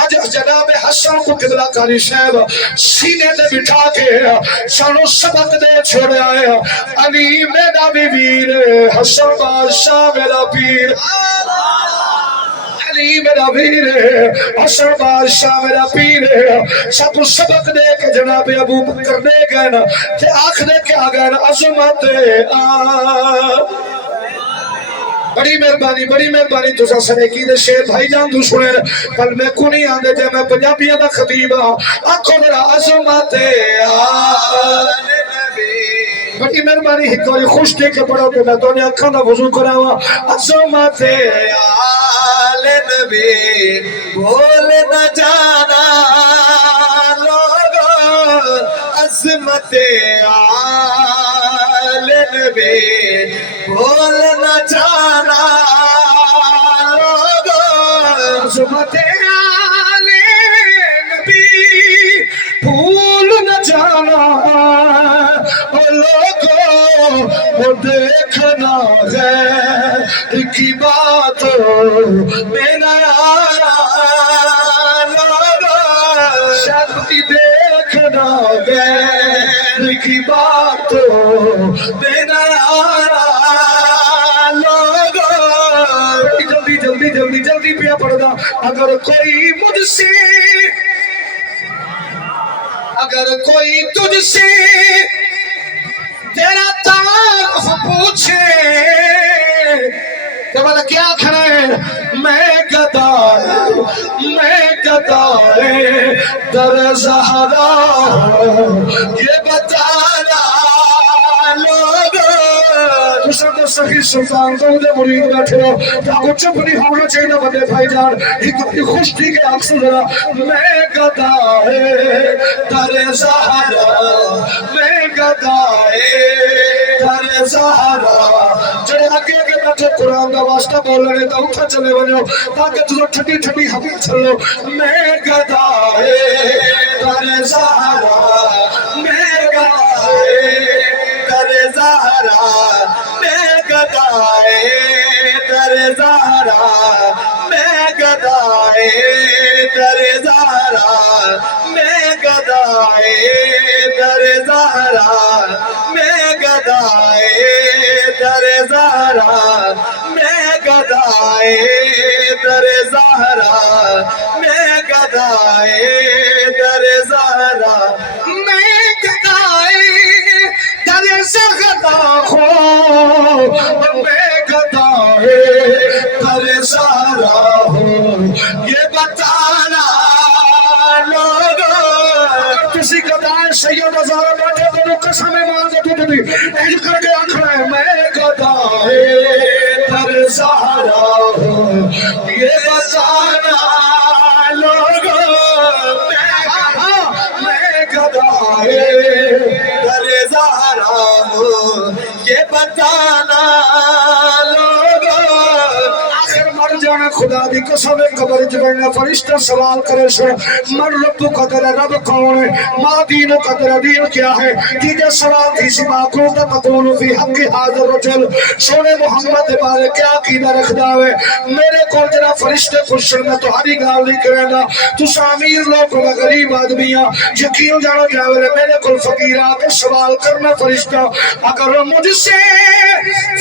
آج جناب حسن کو قبلہ قاری صاحب سینے دے بٹھا کے شانو سبق دے چھوڑے آئے علی میرا بھی ویر حسن بادشاہ میرا پیر علی میرا پیر ہے حسن بادشاہ میرا پیر ہے سب سبق دے کے جناب ابو بکر دے گئے نا تے آنکھ دے کے آگئے نا عظمت بڑی مہربانی تو سنے کی دے شیر بھائی جان تو سنے پل میں کو نہیں آن دے جے میں پنجابیاں دا خطیب ہاں آنکھوں میرا عظمت بڑی مہربانی ہکوری خوش دے کے پڑھو کہ میں تو نے اکھاں دا وضو کراوا عظمت آل نبی بول نہ جانا لوگو عظمت آل نبی بول نہ جانا لوگو عظمت آل نبی بھول نہ جانا لوگوں وہ دیکھنا ہے کی بات میرا آیا لوگوں شاید دیکھنا غیر کی باتوں دینا جلدی جلدی جلدی جلدی پیا پڑھنا اگر کوئی تجھ سے تیرا تعارف پوچھے تو بلا کیا کھڑے میں گدائے در زہرا یہ بتانا لوگوں سخی سلطان کو دے مرید بیٹھے ہو تاکو چپ نہیں ہونا چاہیے بندے بھائی جان ایک اپنی خوشتی کے عکس ذرا میں گدائے در زہرا میں گدائے در زہرا جڑے آگے آگے بیٹھے قرآن کا واسطہ بول رہے تو اٹھا چلے بنو تاکہ تجھے ٹھنڈی ٹھنڈی ہوا چلو میں گدائے در زہرا میں گدائے در زہرا میں گدائے در زہرا میں گدائے در زہرا میں گدائے در زہرا میں گدائے در زہرا میں گدائے در زہرا میں گدائے در زہرا میں گدائے در زہرا ہو میں گدائے در زہرا ہو یہ بتانا لوگوں کسی گدائے سید ہزارہ بیٹھے تو قسم مانگے تو بھی ایج کر کے آنکھڑا ہے میں گدائے در زہرا ہو یہ بتانا لوگوں میں گدائے در زہرا ہو یہ بتانا لوگوں آخر مر جانا خدا دی قسم قبر جبرنا فرشتہ سوال کرے سو من رب قدر رب کون ہے ما دین قدر دین کیا ہے تیجے سوال تھی سی ما کنتا تقول فی حق حاضر رجل سونے محمد بارے کیا قیدہ رکھ داوے میرے کو جنا فرشتے پوچھن میں تو ہری گال نہیں کرے گا تو سامیر لوگ میں غریب آدمیاں یقین جانو جاوے میرے کو فقیر آکے سوال کرنا فرشتہ اگر مجھ سے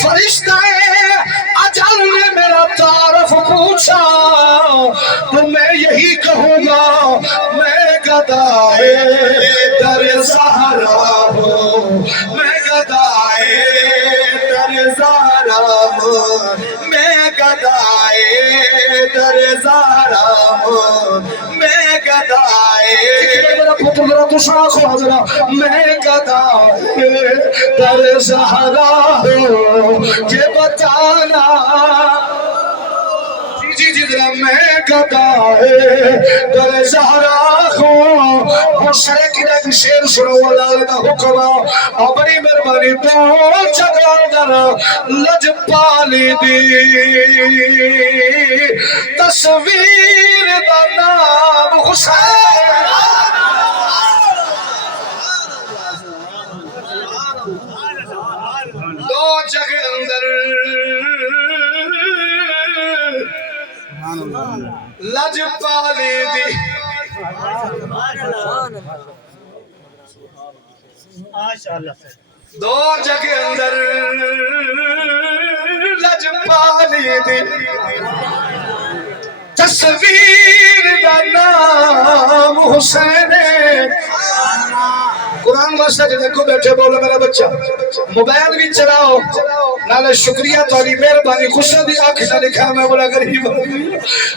فرشتہ اجل نے میرا تعارف پوچھا تو میں یہی کہوں گا میں گدائے در زہرا ہوں میں گدائے در زہرا ہوں میں گدائے در زہرا ہوں میں گدائے میرا پتر میرا تو شاخ حضرہ میں گدائے در زہرا ہوں یہ بتانا جی ذرا میں گدائے در زہرا ہوں اور سرے کی ایک شیر سنو اللہ کا حکم اور بڑی مہربانی تو جگہ در لج پالی دی تصویر دا نام حسین دو جگہ اندر لج پالی دی دو جگہ اندر لج پالی دی تصویر دا نام حسین قرآن واسطہ جنہیں کو بیٹھے بولو میرا بچہ موبائل بھی چلاؤ نالے شکریہ تاری مہربانی خوشہ دی آنکھ نہ لکھا میں بولا غریب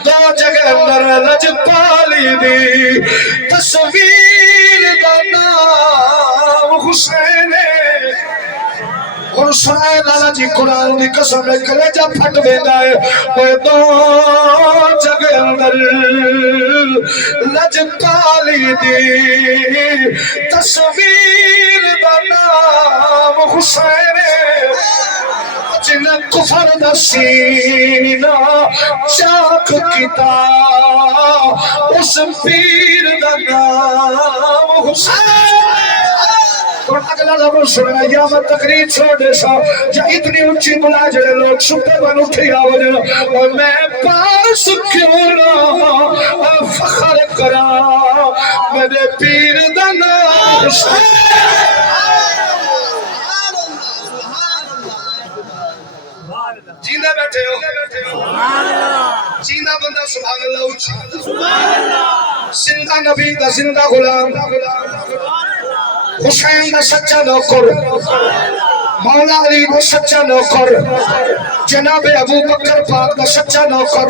دو جگہ اندر لج پالی دی تصویر دا نام حسین اور سنائے لالا جی قرآن دی قسم کلیجہ پھٹ بیندہ ہے وہ دو جگہ اندر لج پالی دی تصویر دا نام حسین جن کفر دا سینہ چاک کتا اس پیر دا نام حسین اور اگلا لبو سننا یا میں تقریر چھوڑ دے سا یا اتنی اونچی بلا جڑے لوگ سپے بن اٹھی آوے اور میں پاس کیوں نہ فخر کرا میرے پیر دا نام حسین جیندے بیٹھے ہو جیندہ بندہ سبحان اللہ اچھی زندہ نبی دا زندہ غلام حسین دا سچا نوکر مولا علی دا سچا نوکر جناب ابو بکر پاک دا سچا نوکر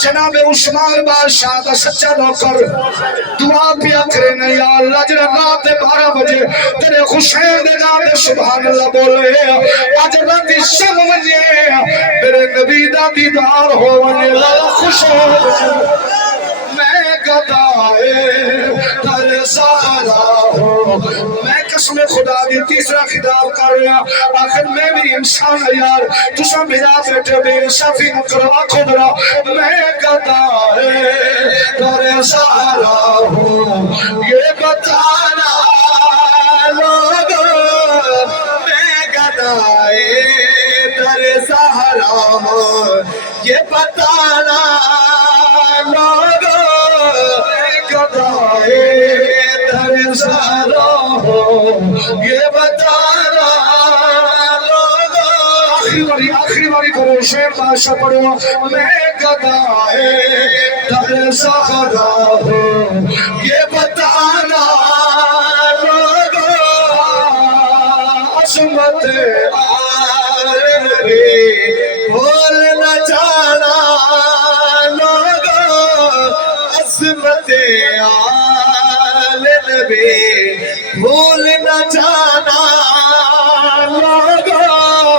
جناب عثمان بادشاہ دا سچا نوکر دعا پیا کرے نا یا اللہ جنہ رات 12 بجے تیرے حسین دے نام دے سبحان اللہ بولے آج رات شب بجے میرے نبی دا دیدار ہو ونجے لالا خوش ہو میں گدائے در زہرا ہو میں قسم خدا دی تیسرا خطاب کر رہا آخر میں بھی انسان ہے یار تسا میرا بیٹے بے انصافی نہ کروا خودرا میں گدائے در زہرا ہو یہ بتانا لوگو میں گدائے در زہرا ہو یہ بتانا لوگو گدائے در زہرا ہو یہ بتانا لوگو آخری باری کرو شیر بادشاہ پڑھو میں گدائے در زہرا ہو یہ بتانا لوگو عظمت عالمی بھول نہ جانا لوگو عظمت عالمی بھول نہ جانا لوگو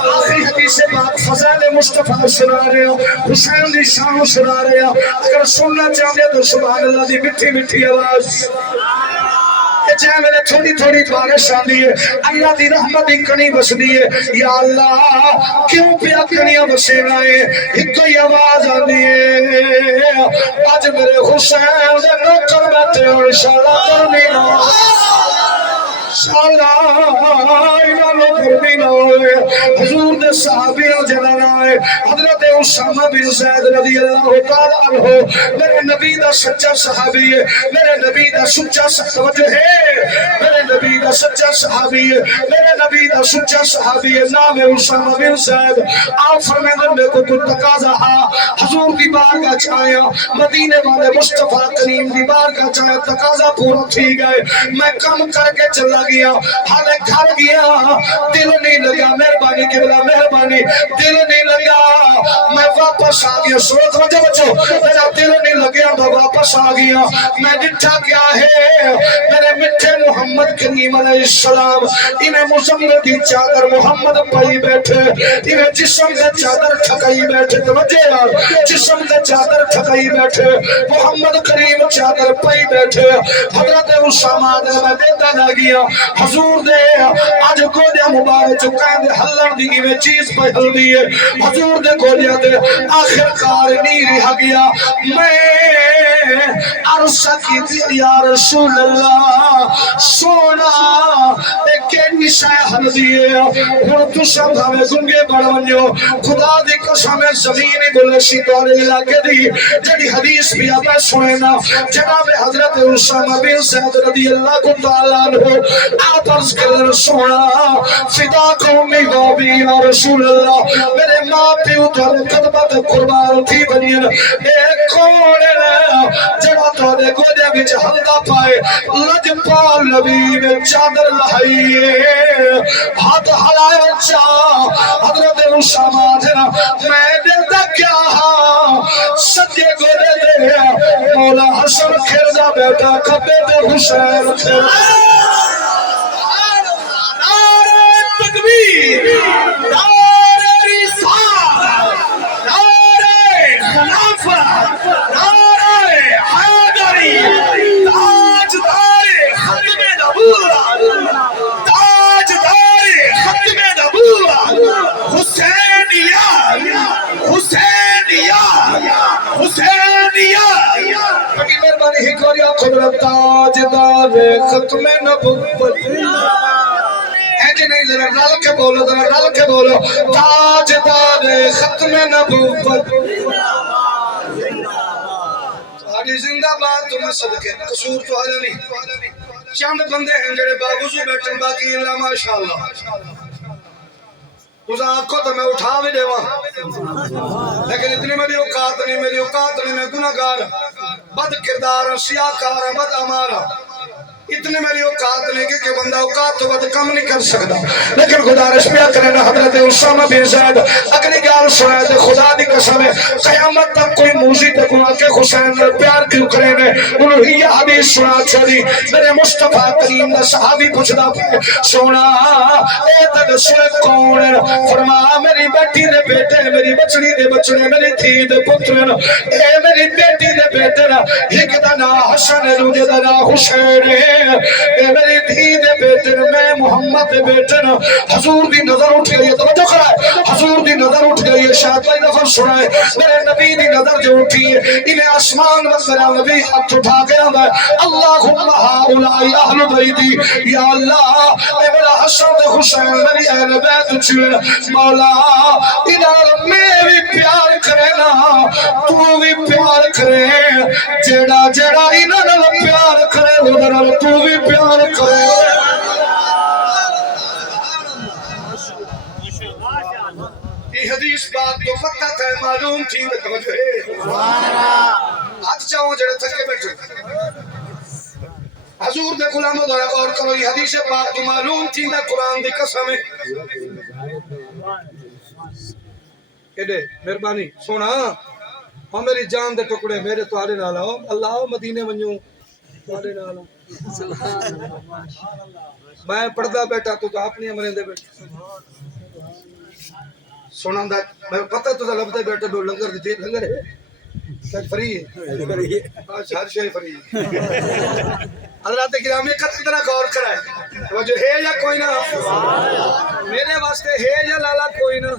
آخری حدیث بات فضائل مصطفیٰ سنا رہے ہو حسین دی شان سنا رہے ہو اگر سننا چاہتے تو سبحان اللہ دی مٹھی مٹھی آواز جائے میں نے تھوڑی تھوڑی بارش آن دیئے اللہ دی رحمت دی کنی بس دیئے یا اللہ کیوں پیا کنیاں بسین آئے ایک کوئی آواز آن دیئے آج میرے حسین دے نوکر بیٹھے اور اشارہ کرنی نہ حضور دے صحابیوں جنان آئے حضرت اسامہ بن زید رضی اللہ تعالیٰ عنہ میرے نبی دا سچا صحابی ہے میرے نبی دا سچا توجہ ہے میرے نبی دا سچا صحابی ہے میرے نبی دا سچا صحابی ہے نام اسامہ بن زید آپ فرمیدن میں کو تقاضا حضور دی بارگاہ چاہیا مدینے والے مصطفیٰ کریم دی بارگاہ چاہیا تقاضا پورا تھی گئے میں کم کر کے چلا گیا حالے گھر گیا دل نہیں لگا مہربانی قبلہ مہربانی دل نہیں لگا میں واپس آ گیا سوچ وجہ بچو میرا دل نہیں لگیا میں واپس آ گیا میں ڈٹھا کیا ہے میرے مٹھے محمد کریم علیہ السلام انہیں مزمل دی چادر محمد پائی بیٹھے انہیں جسم دے چادر ٹھکائی بیٹھے توجہ یار جسم دے چادر ٹھکائی بیٹھے محمد کریم چادر پائی بیٹھے حضرت اسامہ نے میں دیتا نہ گیا حضور دے آج گولیا مبارک چکائیں دے حلر دی میں چیز پہ حل دیئے حضور دے گولیا دے آخر کار نہیں رہا گیا میں عرصہ کی دی یا رسول اللہ سونا ایک نشائے حل دیئے ہوں تو سب ہمیں گنگے بڑھونیو خدا دی قسم زمینی بلشی دولے علاقے دی جڑی حدیث بھی آتا سنینا جناب حضرت اسامہ بن زید رضی اللہ کو تعالیٰ عنہ آپ عرض کر سونا فدا قومی غابی یا رسول اللہ میرے ماں پیو تھوڑے قدمت قربان تھی بنین ایک کون ہے جڑا تھوڑے گوڑے بچ ہلدا پائے لج پال نبی میں چادر لہائیے ہاتھ ہلائے چاہ حضرت اسامہ دینا میں دیتا کیا سجے گوڑے دے مولا حسن کھردہ بیٹا کبے دے حسین تکبیر نعرہ رسالت نعرہ خلافت نعرہ حیدری تاجدار ختم نبوت تاجدار ختم نبوت حسینیہ حسینیہ حسینیہ کبھی مہربانی ہی کوریا قدرت تاجدار ختم نبوت نہیں ذرا رل کے بولو تاجدار ختم نبوت تمہاری زندہ باد تمہیں صدقے قصور تو آجا نہیں چند بندے ہیں جڑے باوضو بیٹھن باقی اللہ ماشاءاللہ تُسا آنکھو تو میں اٹھا بھی دے وہاں لیکن اتنی میری اوقات نہیں میں گناہگار بد کردار سیاکار بد عمال اتنے میری اوقات نہیں کہ بندہ اوقات تو بد کم نہیں کر سکتا لیکن گزارش پیا کرنا حضرت اسامہ بن زید اگلی گال سنائے دے خدا دی قسم ہے قیامت تک کوئی موزی تے کو آکے حسین نے پیار کیوں کرے نے انہوں یہ حدیث سنا چھڑی میرے مصطفیٰ کریم نے صحابی پوچھدا پہ سونا اے تد سوئے کون فرما میری بیٹی دے بیٹے میری بچڑی دے بچڑے میری تھی دے پتر اے میری بیٹی دے بیٹے ایک دا نا حسن دوجے دا نا حسین اے میری دھی دے بیٹن میں محمد دے بیٹن حضور دی نظر اٹھ گئی ہے توجہ کرائے حضور دی نظر اٹھ گئی ہے شاید بھائی نفر سنائے میرے نبی دی نظر جو اٹھی ہے انہیں آسمان وقت میرا نبی ہاتھ اٹھا کے آدھا ہے اللہم ہاؤلائی اہل بیتی یا اللہ اے میرا حسن دے حسین میری اہل بیت چوئے مولا انہاں میں بھی پیار کرے نا تو بھی پیار کرے جیڑا جیڑا انہاں پیار کرے ادھر تو بھی پیار کرے یہ حدیث بات تو پتہ تھا معلوم تھی توجہ ہے ہاتھ چاہوں جڑے تھکے بیٹھے حضور دے غلاموں دورا غور کرو یہ حدیث بات تو معلوم تھی نہ قرآن دی قسم ہے کہ دے مہربانی سونا ہاں میری جان دے ٹکڑے میرے توارے نالا ہو اللہ مدینے ونجوں توارے نالا میں پردہ بیٹھا تو اپنی امریں دے بیٹھا سونا دا میں پتہ تو لبدے بیٹھے دو لنگر دیتے لنگر ہے فری ہے آج ہر شے فری ہے حضرات گرامی قدر غور کرائے توجہ ہے یا کوئی نہ میرے واسطے ہے یا لالا کوئی نہ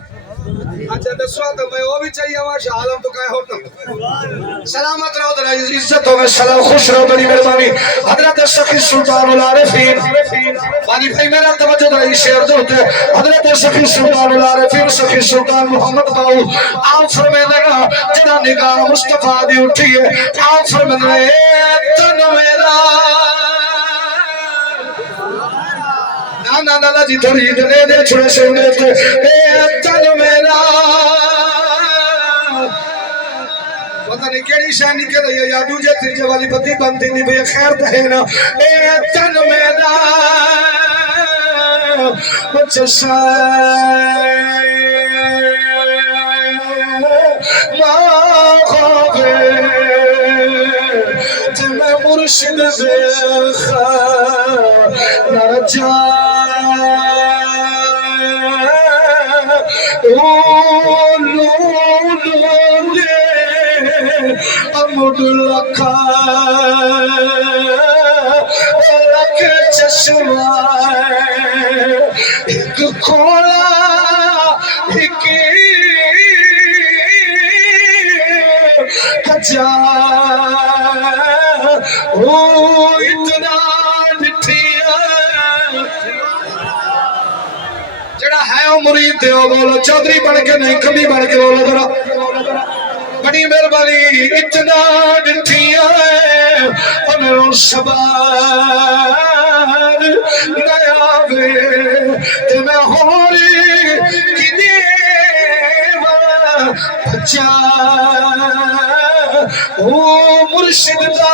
اچھا دسوا تو میں وہ بھی چاہیے ماشاء عالم تو کہے ہوتا سلامت رہو در عزتوں میں سلام خوش رہو بڑی مہربانی حضرت سخی سلطان العارفین بانی بھائی میرا توجہ در شعر جو ہوتے حضرت سخی سلطان العارفین سخی سلطان محمد باؤ آپ فرمیدے گا جنا نگاہ مصطفیٰ دی اٹھی ہے آپ فرمیدے اے تن میرا نا جی تھوڑی دے دے چھوڑے سے انہیں تھے اے تن میرا پتہ نہیں کیڑی شاہ نکل رہی ہے یا دوجہ تیجے والی بدی بندی نہیں بھئی خیر تہے نا اے تن میرا بچہ شاہ ماں خوابے جمع مرشد بے خواہ نرجا امد لکھا لکھ چشمہ ایک کھولا ایک کجا اتنا نٹھیا جڑا ہے وہ مرید دے ہو بولو چودری بڑھ کے نہیں کبھی بڑھ کے بولو ذرا بڑی مہربانی اتنا نٹھیا ہمیں شبار نیا وے تے میں ہوری کی دیوا بچا مرشد دا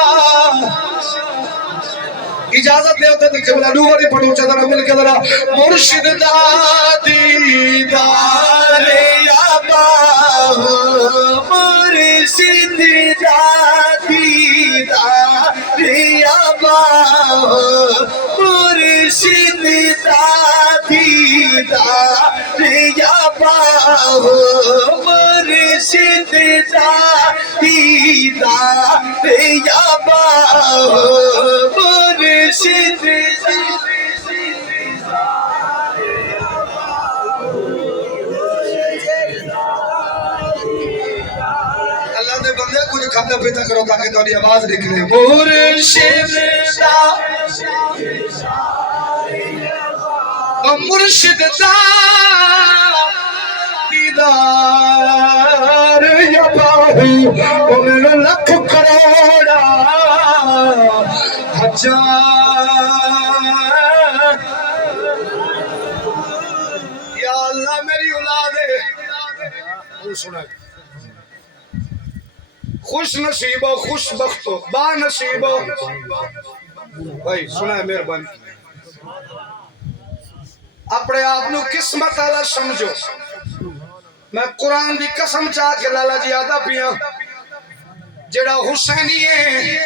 اجازت دے ہوتے تھے کہ بلا نوری پڑھو چادر مل کے ذرا مرشد دا دیدار یابا مرشد دا دیدار یابا مرشد دا دیدار یابا مرشد دا دیدار یابا مرشد اللہ دے بندے کچھ کھانا پیتا کرو تاکہ تھوڑی آواز نکلے مرشد دا مرشد دا دیدار یابا میرے لکھ کروڑا ہزار سنا خوش نصیب ہو خوش بخت ہو با نصیب ہو بھائی سنا ہے مہربانی اپنے آپ نو قسمت والا سمجھو میں قرآن دی قسم چاہ کے لالا جی آدھا پیا جڑا حسینی ہے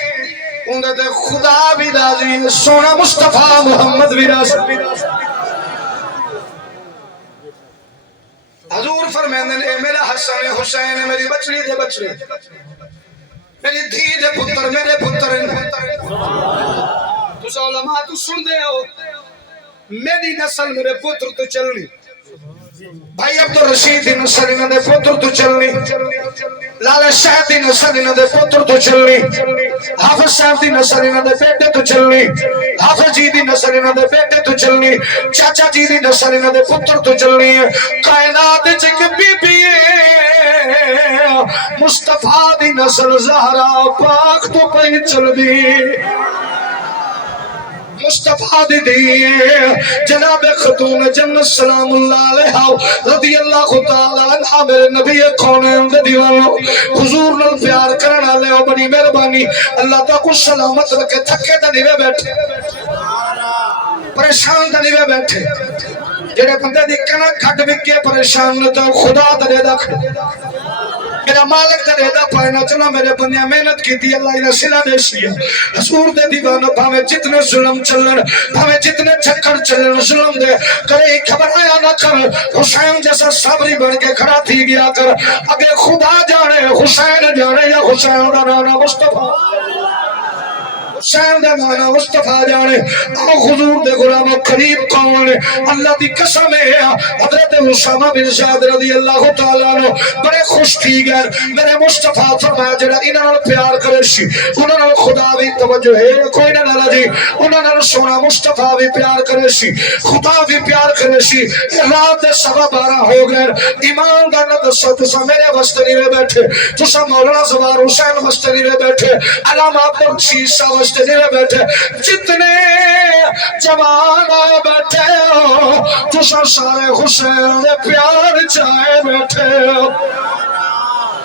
اندر تے خدا بھی راضی ہے سونا مصطفیٰ محمد بھی راضی حضور فرمائیں اے میرا حسن حسین ہے میری بچڑی دے بچڑے میری دھی دے پتر میرے پتر تو علماء تو سن دے ہو میری نسل میرے پتر تو چلنی بھائی عبدالرشید دی نسل انہوں دے پتر تو چلنی لالا شاہ دی نسل انہوں دے پتر تو چلنی حافظ صاحب دی نسل انہوں دے بیٹے تو چلنی حافظ جی دی نسل انہوں دے بیٹے تو چلنی چاچا جی دی نسل انہوں دے پتر تو چلنی کائنات چک بی بی مصطفیٰ دی نسل زہرا پاک تو پہی چل دی مصطفیٰ دی دی جناب خاتون جنت سلام اللہ علیہ رضی اللہ تعالی عنہ میرے نبی کونین دے دیوانو حضور نال پیار کرنا لے او بڑی مہربانی اللہ تعالی کو سلامت رکھے تھکے تے نہیں بیٹھے پریشان تے نہیں بیٹھے جڑے بندے دی کنک گھٹ وکے پریشان تے خدا تے دا میرا مالک دے دا پائنا چنا میرے بندیاں محنت کی دی اللہ انہیں سلا دے سیا حضور دے دیوانو بھاوے جتنے ظلم چلن بھاوے جتنے چکر چلن ظلم دے کرے خبر آیا نہ کر حسین جیسا صبری بن کے کھڑا تھی گیا کر اگر خدا جانے حسین جانے یا حسین دا نانا مصطفیٰ حسین دے مانا مصطفیٰ جانے آو حضور دے غلام و قریب کون اللہ دی قسم ہے حضرت اسامہ بن زید رضی اللہ تعالیٰ عنہ بڑے خوش تھی گئے میرے مصطفیٰ فرمایا جڑا انہاں نال پیار کرے سی انہاں نال خدا بھی توجہ ہے کوئی نہ لالا جی انہاں نال سونا مصطفیٰ بھی پیار کرے سی خدا بھی پیار کرے سی رات دے 12:15 ہو گئے ایمان دا نہ دسو تسا میرے واسطے نہیں بیٹھے تسا مولانا زوار حسین واسطے نہیں بیٹھے علامہ بخشیش صاحب نہیں بیٹھے جتنے جوان آئے بیٹھے ہو تسا سارے حسین دے پیار چاہے بیٹھے ہو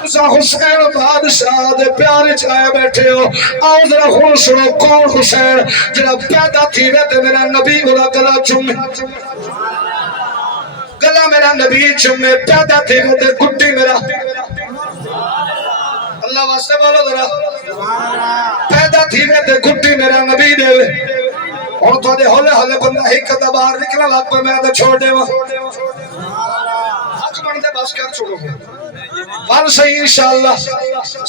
تسا حسین بادشاہ دے پیار چاہے بیٹھے ہو آؤ ذرا خون سنو کون حسین جنہا پیدا تھی رہتے میرا نبی گلا گلا چومے گلا میرا نبی چومے پیدا تھی رہتے گھٹی میرا اللہ واسطے بولو ذرا پیدا تھی میں تے گھٹی میرا نبی دے اور تو دے ہولے ہولے بندہ ہی کتا باہر نکلا لگ پہ میں تے چھوڑ دے حق بن دے بس کر چھوڑو گے بال صحیح انشاءاللہ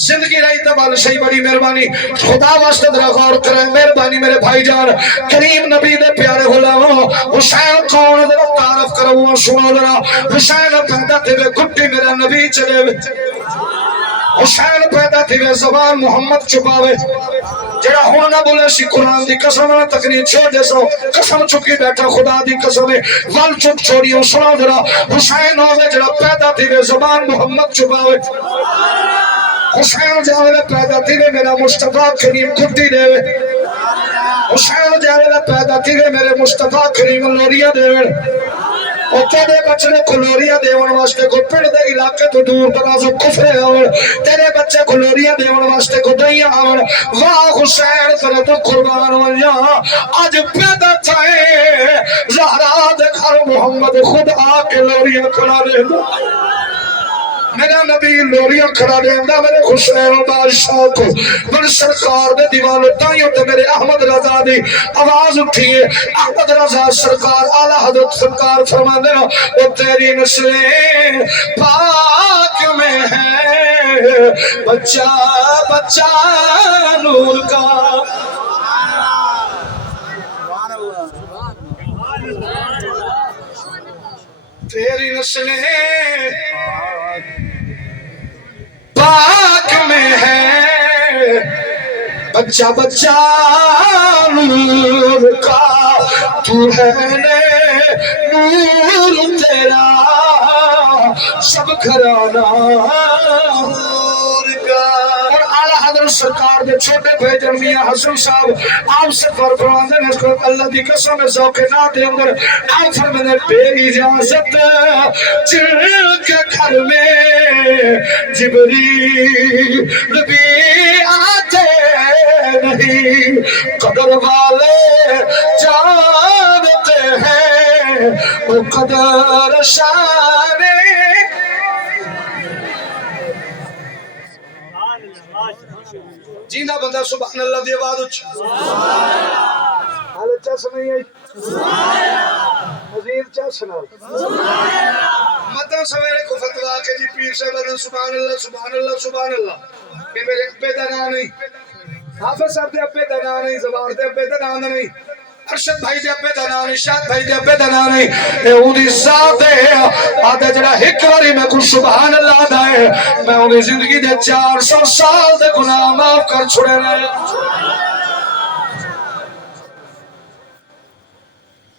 زندگی رہی تو بال صحیح بڑی مہربانی خدا واسطے ذرا غور کرے مہربانی میرے بھائی جان کریم نبی دے پیارے غلاموں حسین کون ذرا تعارف کرو سنو ذرا حسین پیدا تھے گھٹی میرا نبی چلے حسین پیدا تھی وے زبان محمد چھپاوے جڑا ہونا نہ بولے سی قرآن دی قسم نہ تقریر چھوڑ دے سو قسم چکی بیٹھا خدا دی قسم ول چک چھوڑی ہوں سنا ذرا حسین ہوئے جڑا پیدا تھی وے زبان محمد چھپاوے حسین جاوے پیدا تھی وے میرا مصطفیٰ کریم کھٹی دے وے حسین جاوے پیدا تھی وے میرے مصطفیٰ کریم لوریاں دے وے اور تیرے بچے کلوریاں دیون واسطے کو پڑ دے علاقے تو دور دراز کفر آون تیرے بچے کلوریاں دیون واسطے کو دئیاں آون واہ حسین تیرے تو قربان ونیا آج پیدا چاہے زہرا دے گھر محمد خود آ کے لوریاں کھڑا دے دا میرا نبی لوریاں کھڑا دے دا میرے حسین بادشاہ کو من سرکار دے دیوانو تائیوں تے میرے احمد رضا دی آواز اٹھیے احمد رضا سرکار اعلیٰ حضرت سرکار فرما دینا وہ تیری نسلیں پاک میں ہے بچہ بچہ نور کا تیری نسلیں پاک میں ہے بچہ بچہ نور کا تو ہے نور تیرا سب گھرانا نور کا اور اعلیٰ حضرت سرکار دے چھوٹے بھیجن میاں حسن صاحب آپ سے فرماندے نے اس کو اللہ دی قسم ذوق نات دے اندر آپ فرماندے بے اجازت جن کے گھر میں جبریل بھی آتے نہیں، قدر والے جانتے ہیں وہ قدر شان۔ جیندہ بندہ سبحان اللہ دی آواز اچھی حالت چاہ سنائی ہے مزید چاہ سنائی مدہ سویرے کو فتوہ کے جی پیر سے بدن سبحان اللہ سبحان اللہ سبحان اللہ کہ میرے ابے دا نام نہیں، حافظ صاحب دے ابے دا نام نہیں، زبان دے ابے دا نام نہیں، ارشد بھائی دے ابے دا نام نہیں، شاد بھائی دے ابے دا نام نہیں، اے اونی ذات ہے آدھے جڑا ایک واری میں کچھ سبحان اللہ دا ہے میں انہیں زندگی دے 400 سال دے گناہ معاف کر چھوڑے رہے۔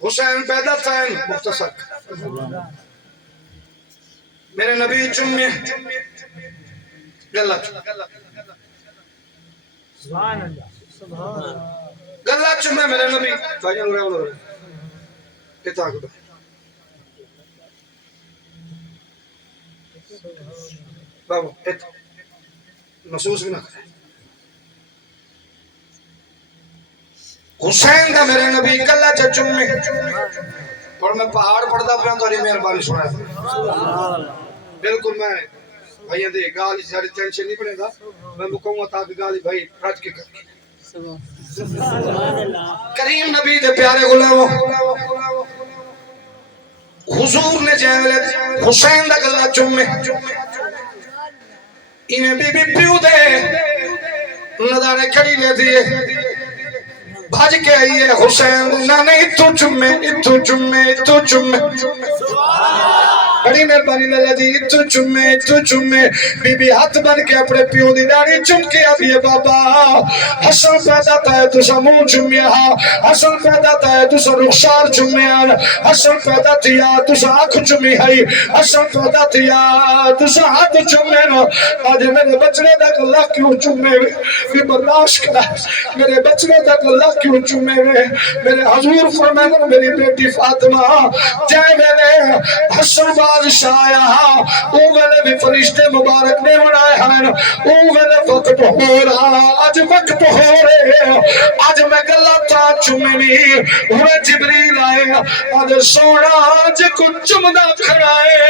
حسین پیدا تھا مختصر میرے نبی جمعے گلہ گلہ چمہ میرے نبی بھائیان رہے ہو رہے کتا کتا بابا ایت محسوس بھی نہ کرے حسین دا میرے نبی گلہ چمہ اور میں پہاڑ پڑھتا پہ تو مہربانی سنا ہے بالکل میں بھائی دے گالی ساری ٹینشن نہیں پڑے گا میں مکمل تاکہ گالی بھائی رج کے کر کے کریم نبی دے پیارے غلاموں حضور نے جیولے حسین دا گلہ چمے انہیں بی بی پیو دے ندانے کھڑی لے دیئے بھاج کے آئیے حسین نانے اتو چمے بڑی مہربانی لالا جی اتو چمے بی بی ہاتھ بن کے اپنے پیو دی داڑھی چم کے آدھیے بابا حسن پیدا تھا ہے تسا منہ چمیا حسن پیدا تھا ہے تسا رخسار چمیا حسن پیدا تھیا تسا آنکھ چمی ہے حسن پیدا تھیا تسا ہاتھ چمے آج میرے بچنے تک اللہ کیوں چمے بھی برداشت کرا میرے بچنے تک اللہ کیوں چمے میرے حضور فرمائے میری بیٹی فاطمہ جائے میرے حسن بادشاہ آیا اوگلے بھی فرشتے مبارک نے بنائے ہیں اوگلے وقت ہو رہا آج وقت ہو رہے آج میں گلتا چمنی ہوئے جبریل آئے آج سونا آج کچھ چمدہ کھڑائے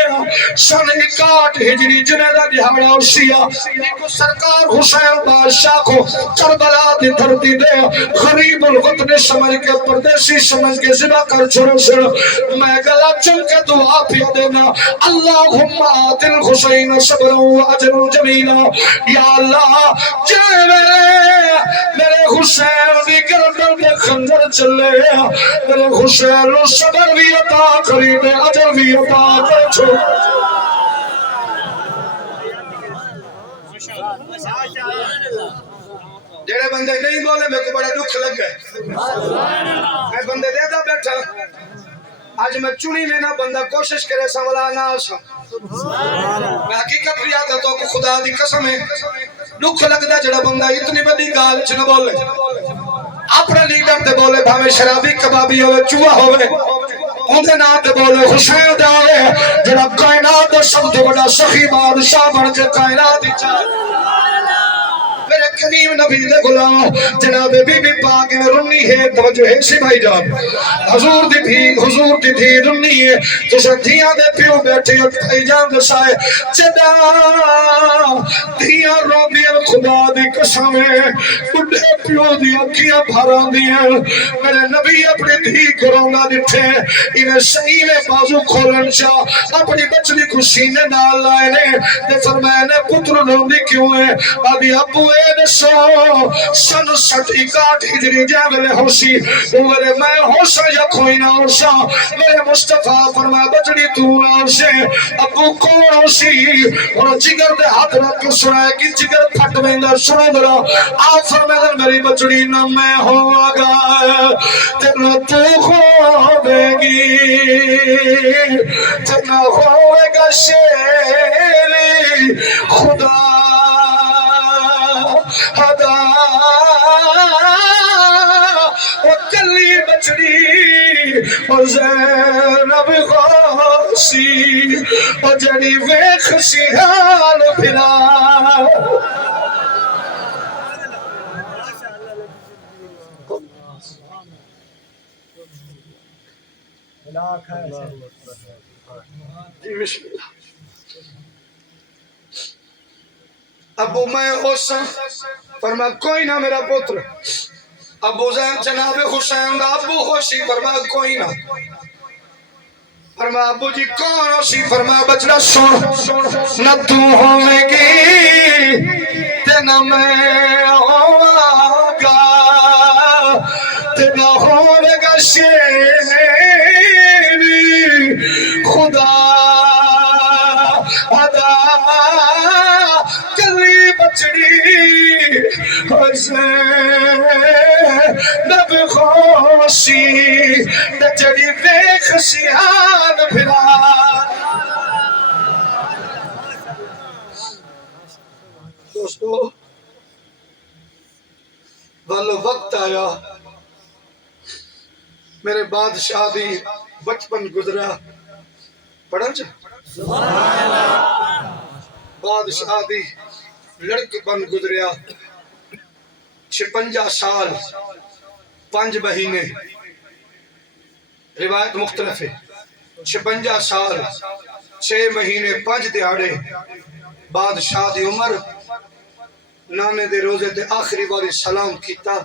سن 61 ہجری جنیدہ دہاڑا اسیا ایک سرکار حسین بادشاہ کو کربلا دی دھرتی دے غریب الوطن سمجھ کے پردیسی سمجھ کے ذبح کر چھوڑو سر میں گلا چم کے دعا پھر دینا اللہم آت الحسین صبر و عجر جمیلا یا اللہ جائے میرے حسین بھی گردن کے خنجر چلے میرے حسین صبر بھی عطا کری دے عجر بھی عطا کر چھوڑ جڑے بندے نہیں بولے میں کو بڑا دکھ لگ گئے میں بندے دیتا بیٹھا آج میں چنی میں نہ بندہ کوشش کرے سنولا نہ آسا میں حقیقت بھی آتا تو کو خدا دی قسم ہے دکھ لگ دا جڑا بندہ اتنی بڑی گال چھ نہ بولے اپنے لیڈر دے بولے بھامے شرابی کبابی ہوئے چوہا ہوئے اندھے نات بولے حسین دے ہوئے جڑا کائنات دے سب دے بڑا سخی بادشاہ بڑھ کے کائنات ہی چاہے میرے کریم نبی دے غلام جناب بی بی پاک میں رنی ہے توجہ ہے سی بھائی جان حضور دی تھی رنی ہے تو سدھیاں دے پیو بیٹھے اور بھائی جان دے سائے جدا دھیاں رو دیا خدا دی قسم ہے بڑھے پیو دی اکھیاں بھران دیا میرے نبی اپنی دھی کرونا دیٹھے انہیں صحیح میں بازو کھولن چاہ اپنی بچنی کو سینے ڈال لائے نے دے فرمائے نے پتر روندی کیوں ہے ابھی ابو سن 61 ہجری جاگلے ہوسی اوہ میں ہوسا یا کوئی نہ ہوسا میرے مصطفیٰ فرما بچڑی تو نہ ہوسے ابو کون ہوسی اور جگر دے ہاتھ رکھ کے سنائے کہ جگر پھٹ بیندا سنو درہ آپ فرمائے میری بچڑی نہ میں ہوگا تیرا تو ہوے گی تیرا ہوے گا شیری خدا خدا وہ کلی بچڑی اور زینب خدا سی او جڑی ویکھ سیال پھرا جی بسم اللہ ابو میں اوسا فرما کوئی نہ میرا پتر ابو زین جناب حسین دا ابو خوشی فرما کوئی نہ فرما ابو جی کون ہوسی فرما بچڑا سن نہ تو ہوے گی تے نہ میں ہوواں گا تے نہ ہوے گا شیری خدا ادا کلی بچڑی نب خوشی جڑی ویکھ سیان پھرا دوستو والو وقت آیا میرے بادشاہ دی بچپن گزرا پڑھا چا بادشاہ دی لڑک بن گزریا 56 سال 5 مہینے روایت مختلف ہے 56 سال 6 مہینے 5 دیہاڑے بادشاہ دی عمر نانے دے روزے تے آخری باری سلام کیتا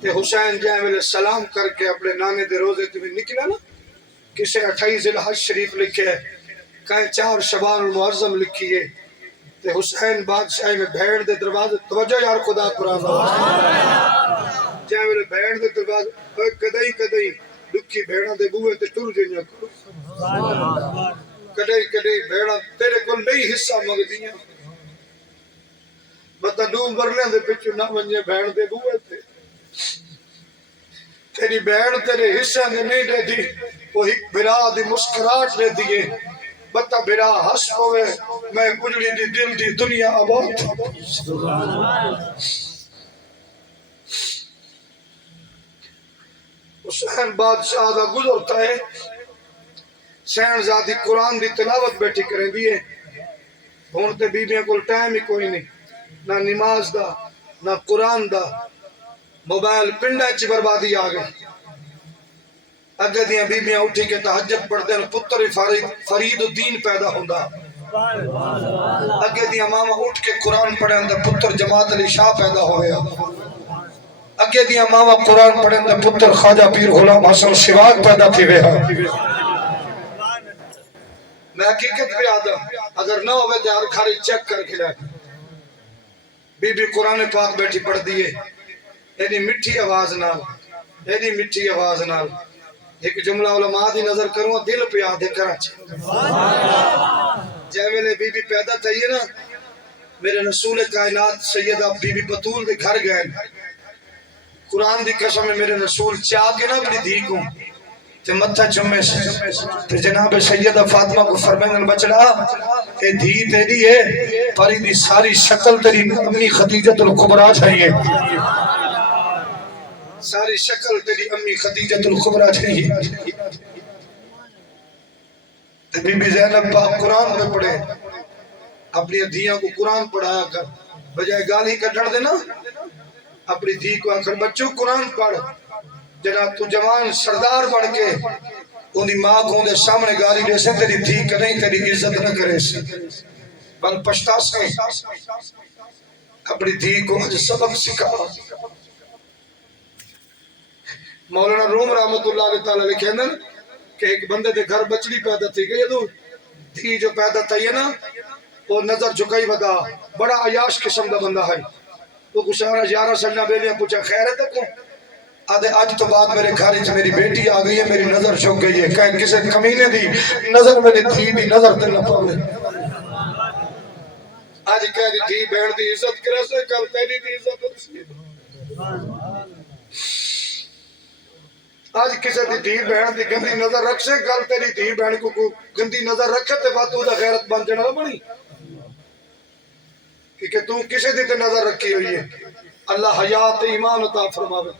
تے حسین جائے ویلے سلام کر کے اپنے نانے دے روزے تے بھی نکلا نا کسے 28 ذی الحج شریف لکھے کہیں 4 شعبان المعظم لکھیے تے حسین بادشاہ میں بھیڑ دے دروازے توجہ یار خدا قرآن جائے ویلے بھیڑ دے دروازے کدئی کدئی دکھی بھیڑاں دے بوئے تے ٹر جنیا کرو کدئی کدئی بھیڑاں تیرے کو نہیں حصہ مگ دیاں بتا دو برلے دے پچھو نہ ونجے بھیڑ دے بوئے تے تیری بھیڑ تیرے حصہ نے نہیں دے دی وہ ایک بھرا دی مسکراہٹ دے دیئے بتا بھرا ہس ہوئے میں اجڑی دی دل دی دنیا آباد حسین بادشاہ دا گزرتا ہے سین زادی قرآن دی تلاوت بیٹھی کریں دیئے ہونتے بیبیاں کو ٹائم ہی کوئی نہیں نہ نماز دا نہ قرآن دا موبائل پنڈا چی بربادی آگئے اگر دیاں بیبیاں اٹھی کے تحجد پڑھ دیں پتر فرید الدین پیدا ہوندہ اگر دیاں ماما اٹھ کے قرآن پڑھیں دے پتر جماعت علی شاہ پیدا ہویا اگر دیاں ماما قرآن پڑھیں دے پتر خواجہ پیر غلام حسن شواق پیدا تھی ویہا میں حقیقت پہ آدھا اگر نہ ہوئے تو ہر کھاری چیک کر کے لائے بی بی قرآن پاک بیٹھی پڑھ دیئے ایڈی مٹھی آواز نال ایڈی مٹھی آواز نال ایک جملہ علماء دی نظر کروں دل پہ آدھے کراچے جائے میں نے بی بی پیدا تھائیے نا میرے رسول کائنات سیدہ بی بی بطول دے گھر گئے قرآن دی قسم میں میرے رسول چاہ کے نا اپنی دھی کو تے متھا چمے سے تے جناب سیدہ فاطمہ کو فرمائن بچڑا اے دھی تیری ہے پری دی ساری شکل تیری امی خدیجت القبرہ چاہیے ساری شکل تیری امی خدیجت القبرہ چاہیے بی بی زینب پاک قرآن میں پڑھے اپنی دھیاں کو قرآن پڑھایا کر بجائے گالی کا ڈر دینا اپنی دھی کو آخر بچوں قرآن پڑھ جناب تو جوان سردار بڑھ کے انہی ماں کو اندھے سامنے گالی دے سے تیری دھی کہ نہیں تیری عزت نہ کرے سے بل پشتا سے اپنی دھی کو آج سبق سکھا مولانا روم رحمت اللہ علیہ تعالیٰ لکھے نا کہ ایک بندے دے گھر بچڑی پیدا تھی گئی تو دھی جو پیدا تھی نا وہ نظر جھکائی ودا بڑا عیاش قسم دا بندہ ہے وہ گشارہ 11 سالہ بیلیاں پوچھا خیر ہے تک آدھے آج تو بعد میرے گھر ہی میری بیٹی آ گئی ہے میری نظر جھک گئی ہے کہ کسے کمینے دی نظر میری دھی دی نظر دل نہ پاوے آج کہہ دی دھی بہن دی عزت کرے سے کل تیری دی عزت آج کسے دی دھی بہن دی گندی نظر رکھ سے کل تیری دھی بہن کو گندی نظر رکھے تے بات تو دا غیرت بن جانا بنی کہ تو کسے دی تے نظر رکھی ہوئی ہے اللہ حیات ایمان عطا فرماوے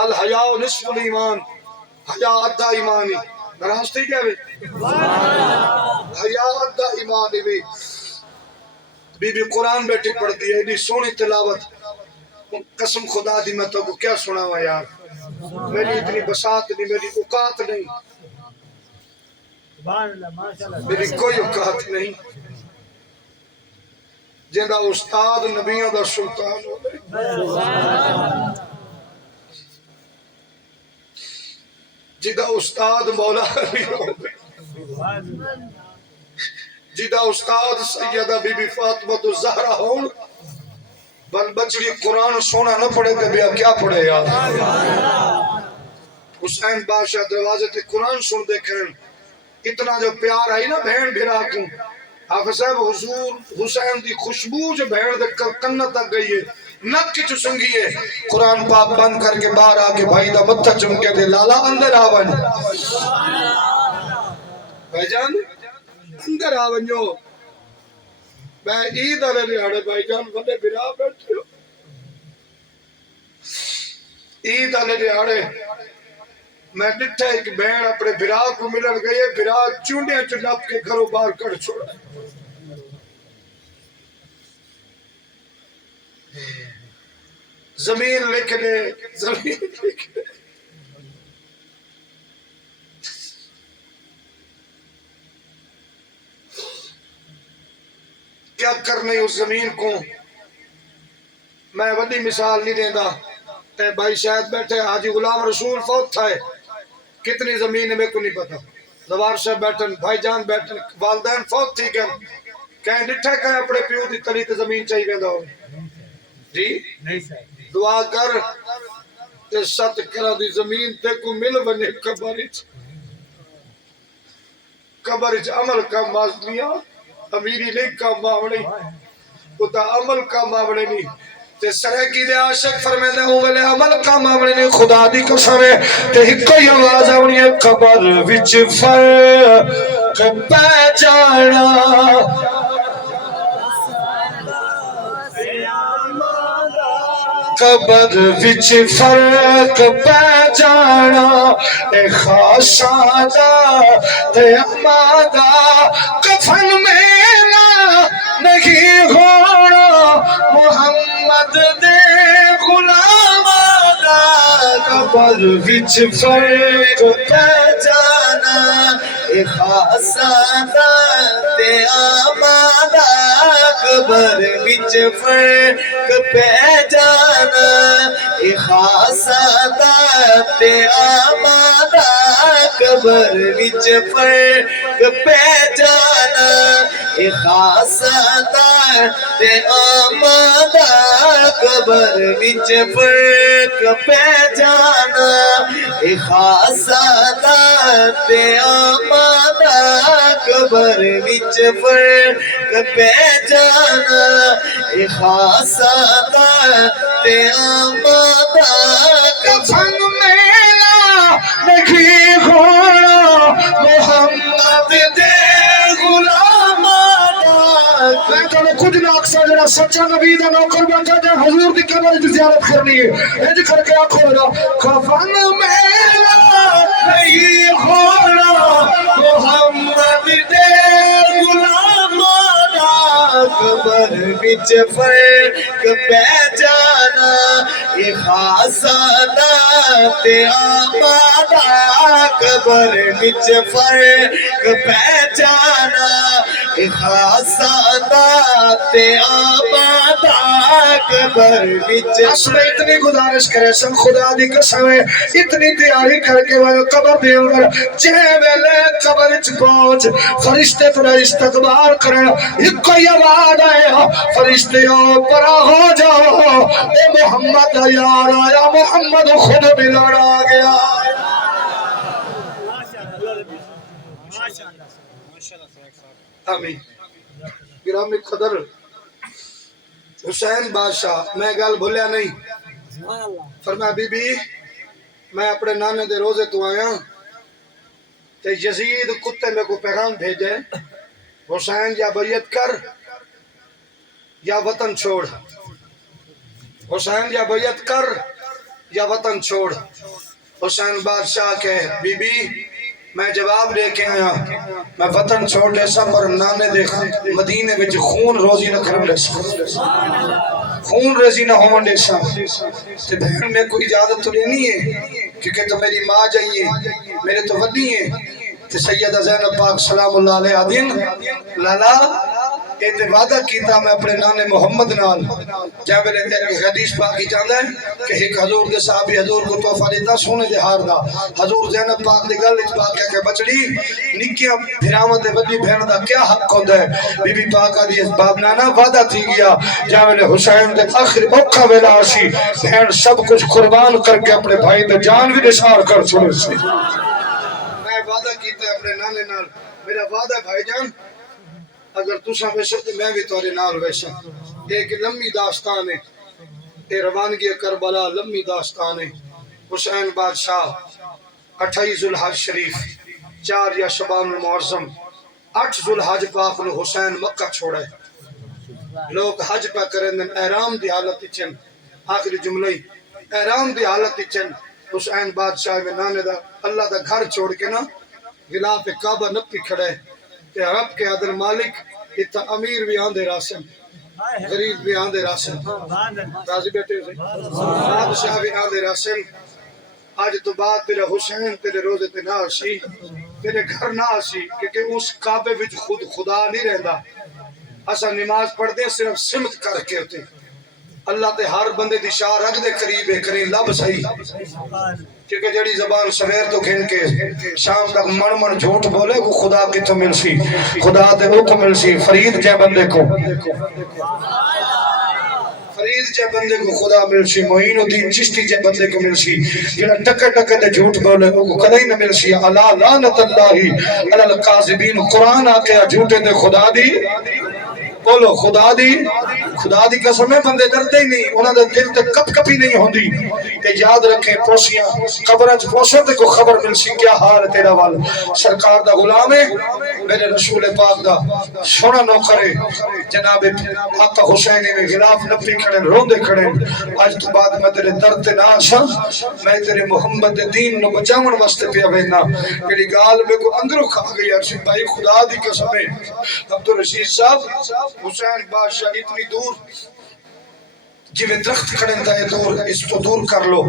الحیاء نصف الایمان حیاء ادھا ایمانی نراستی کیا بھی حیات دا ایمان بھی بی بی قرآن بیٹی پڑھ دی ہے، اتنی سونی تلاوت، قسم خدا دی میں تو کو کیا سنا ہوا یار، میری اتنی بساط نہیں، میری اوقات نہیں، میری کوئی اوقات نہیں، جندہ استاد نبیوں دا سلطان ہو گئے، جدہ استاد مولا علی ہو گئے، جدہ استاد سیدہ بی بی فاطمہ الزہرا ہون، بل بچڑی قرآن سونا نہ پڑھے تو بیا کیا پڑھے یار۔ حسین بادشاہ دروازے تے قرآن سن دے کرن، اتنا جو پیار آئی نا بہن بھیرا کیوں، حافظ صاحب حضور حسین دی خوشبو جو بہن دے کنہ تک گئی ہے، نک کی جو سنگی ہے، قرآن پاک بند کر کے باہر آکے بھائی دا متھا چمکے دے لالا اندر آون، بھائی جان اندر آونجو، میں عید آلے نیاڑے بھائی جان بندے بھرا بیٹھے ہو، عید آلے نیاڑے میں ڈٹھا ایک بہن اپنے بھرا کو ملن گئی ہے، بھرا چونڈیاں چنپ کے گھروں باہر کر چھوڑا، زمین لکھ دے، زمین لکھ دے، کیا کرنے اس زمین کو، میں وڈی مثال نہیں دیندہ، اے بھائی شاید بیٹھے حاجی غلام رسول فوت تھا ہے، کتنی زمین ہے میں کو نہیں پتا، زوار صاحب بیٹھن، بھائی جان بیٹھن، والدین فوت تھی کہیں ڈٹھا کہیں اپنے پیو دی تلی تے زمین چاہی گئے ہو جی دعا کر کہ 7 کرہ دی زمین تے کو مل بنے قبر اچ عمل کا مازنیاں امیری نہیں کا معاملے وہ تا عمل کا معاملے نہیں تے سرکی دے عاشق فرمیدے ہوں ویلے عمل کا معاملے نہیں، خدا دی قسم ہے تے ہکو ہی آواز آونی ہے، قبر وچ فرق پہ جانا، قبر وچ فرق پہ جانا، اے خاصاں دا تے اماں دا کفن میلا نہیں ہونا، محمد دے غلاماں دا قبر وچ فرق پہ جانا، اے خاصاں دا تے اماں دا قبر وچ فرق پہ جانا، اے خاصاں دا تے اماں دا قبر وچ فرق پہ جانا، اے خاصاں دا تے اماں دا قبر وچ فرق پہ جانا، اے خاصاں دا تے اماں دا قبر وچ فرق پہ جانا، اے خاصاں دا تے اماں دا کفن میلا نہیں ہونا، محمد دے غلاماں دا میں کہوں کچھ نہ اکثر جڑا سچا نبی دا نوکر بیٹھا جائے حضور دی قبر دی زیارت کرنی ہے، انج کر کے آنکھوں لگا کفن میلا نہیں ہونا، محمد دے غلاماں دا قبر وچ فرق پہ جانا، اے خاصاں دا تے اماں دا قبر وچ فرق پہ جانا، اے خاصاں دا تے اماں دا قبر وچ میں اتنی گزارش کرے سن خدا دی قسم ہے اتنی تیاری کر کے وہ قبر دے اندر جے ویلے قبر وچ پہنچ فرشتے تیرا استقبال کرن، ایک کوئی آواز آئے فرشتے پرا ہو جاؤ، اے محمد یار آیا، محمد خود ملن آ گیا۔ آمین گرامی قدر حسین بادشاہ میں گل بھولیا نہیں، فرمایا بی بی میں اپنے نانے دے روزے تو آیا تے یزید کتے میں کو پیغام بھیجے حسین یا بیعت کر یا وطن چھوڑ، حسین یا بیعت کر یا وطن چھوڑ۔ حسین بادشاہ کہ بی بی میں جواب لے کے آیا میں وطن چھوڑ لے سا پر نانے دے مدینے وچ خون روزی نہ کرن لے سا خون ریزی نہ ہون لے سا تے بہن میں کوئی اجازت تو لینی ہے کیونکہ تو میری ماں جائیے میرے تو وڈی ہیں تے سیدہ زینب پاک سلام اللہ علیہ دین لالا اے تے وعدہ کیتا میں اپنے نانے محمد نال جب حدیث پاک کی چاہتا ہے کہ ایک حضور دے صحابی حضور کو تحفہ دیتا سونے دے ہار دا حضور زینب پاک دی گل وچ پاک کہ بچڑی نکیاں بھراواں تے وڈی بہن دا کیا حق ہوندا ہے بی بی پاک دی اس باب نانا وعدہ تھی گیا جب حسین دے آخر اوکھا ویلا آسی بہن سب کچھ قربان کر کے اپنے بھائی تے جان بھی نثار کر چھوڑے سی میں وعدہ کیتا ہے اپنے نانے نال میرا وعدہ ہے بھائی جان اگر تساں ویسے تو میں بھی تورے نال ویسا ایک لمبی داستان ہے اے روانگی کربلا لمبی داستان ہے حسین بادشاہ 28 ذوالحج شریف 4 یا شعبان المعظم 8 ذوالحج پاک نے حسین مکہ چھوڑا ہے لوگ حج پہ کریں دن احرام دی حالت چن آخری جملہ احرام دی حالت چن حسین بادشاہ میں نانے دا اللہ دا گھر چھوڑ کے نا غلاف کعبہ نپی کھڑے کہ رب کے عدل مالک اتنا امیر بھی آندے راسن غریب بھی آندے راسن راضی بیٹھے ہوئے بادشاہ بھی آندے راسن آج تو بعد تیرے حسین تیرے روزے تے نہ آسی تیرے گھر نہ آسی کیونکہ اس کعبے وچ خود خدا نہیں رہندا اسا نماز پڑھ دے صرف سمت کر کے ہوتے اللہ تے ہر بندے دی شاہ رکھ دے قریب ہے کریں لب صحیح کیونکہ جڑی زبان سویر تو گھن کے شام تک من جھوٹ بولے کو خدا کی تو مل سی خدا تے وہ کو مل سی فرید جے بندے کو فرید جے بندے کو خدا مل سی معین الدین چشتی جے بندے کو مل سی جڑا ٹکر ٹکر دے جھوٹ بولے کو کدی نہ مل سی الا لعنت اللہ علی الکاذبین قرآن آ کے جھوٹے دے خدا دی بولو خدا دی قسم ہے بندے ڈرتے ہی نہیں انہاں دے دل تے کپ کپی نہیں ہوندی کہ یاد رکھیں پوسیاں قبر وچ پوسے تے کو خبر مل سی کیا حال ہے تیرا وال سرکار دا غلام ہے میرے رسول پاک دا سونا نوکر ہے جناب آقا حسین نے غلاف نپی کھڑے روندے کھڑے اج تو بعد میں تیرے درد تے نہ آساں میں تیرے محمد دے دین نو بچاون واسطے پیا وینا جڑی گال میں کو اندروں کھا گئی ارشد بھائی خدا دی قسم ہے عبدالرشید صاحب حسین بادشاہ اتنی دور جی میں درخت کھڑے تھا دور اس تو دور کر لو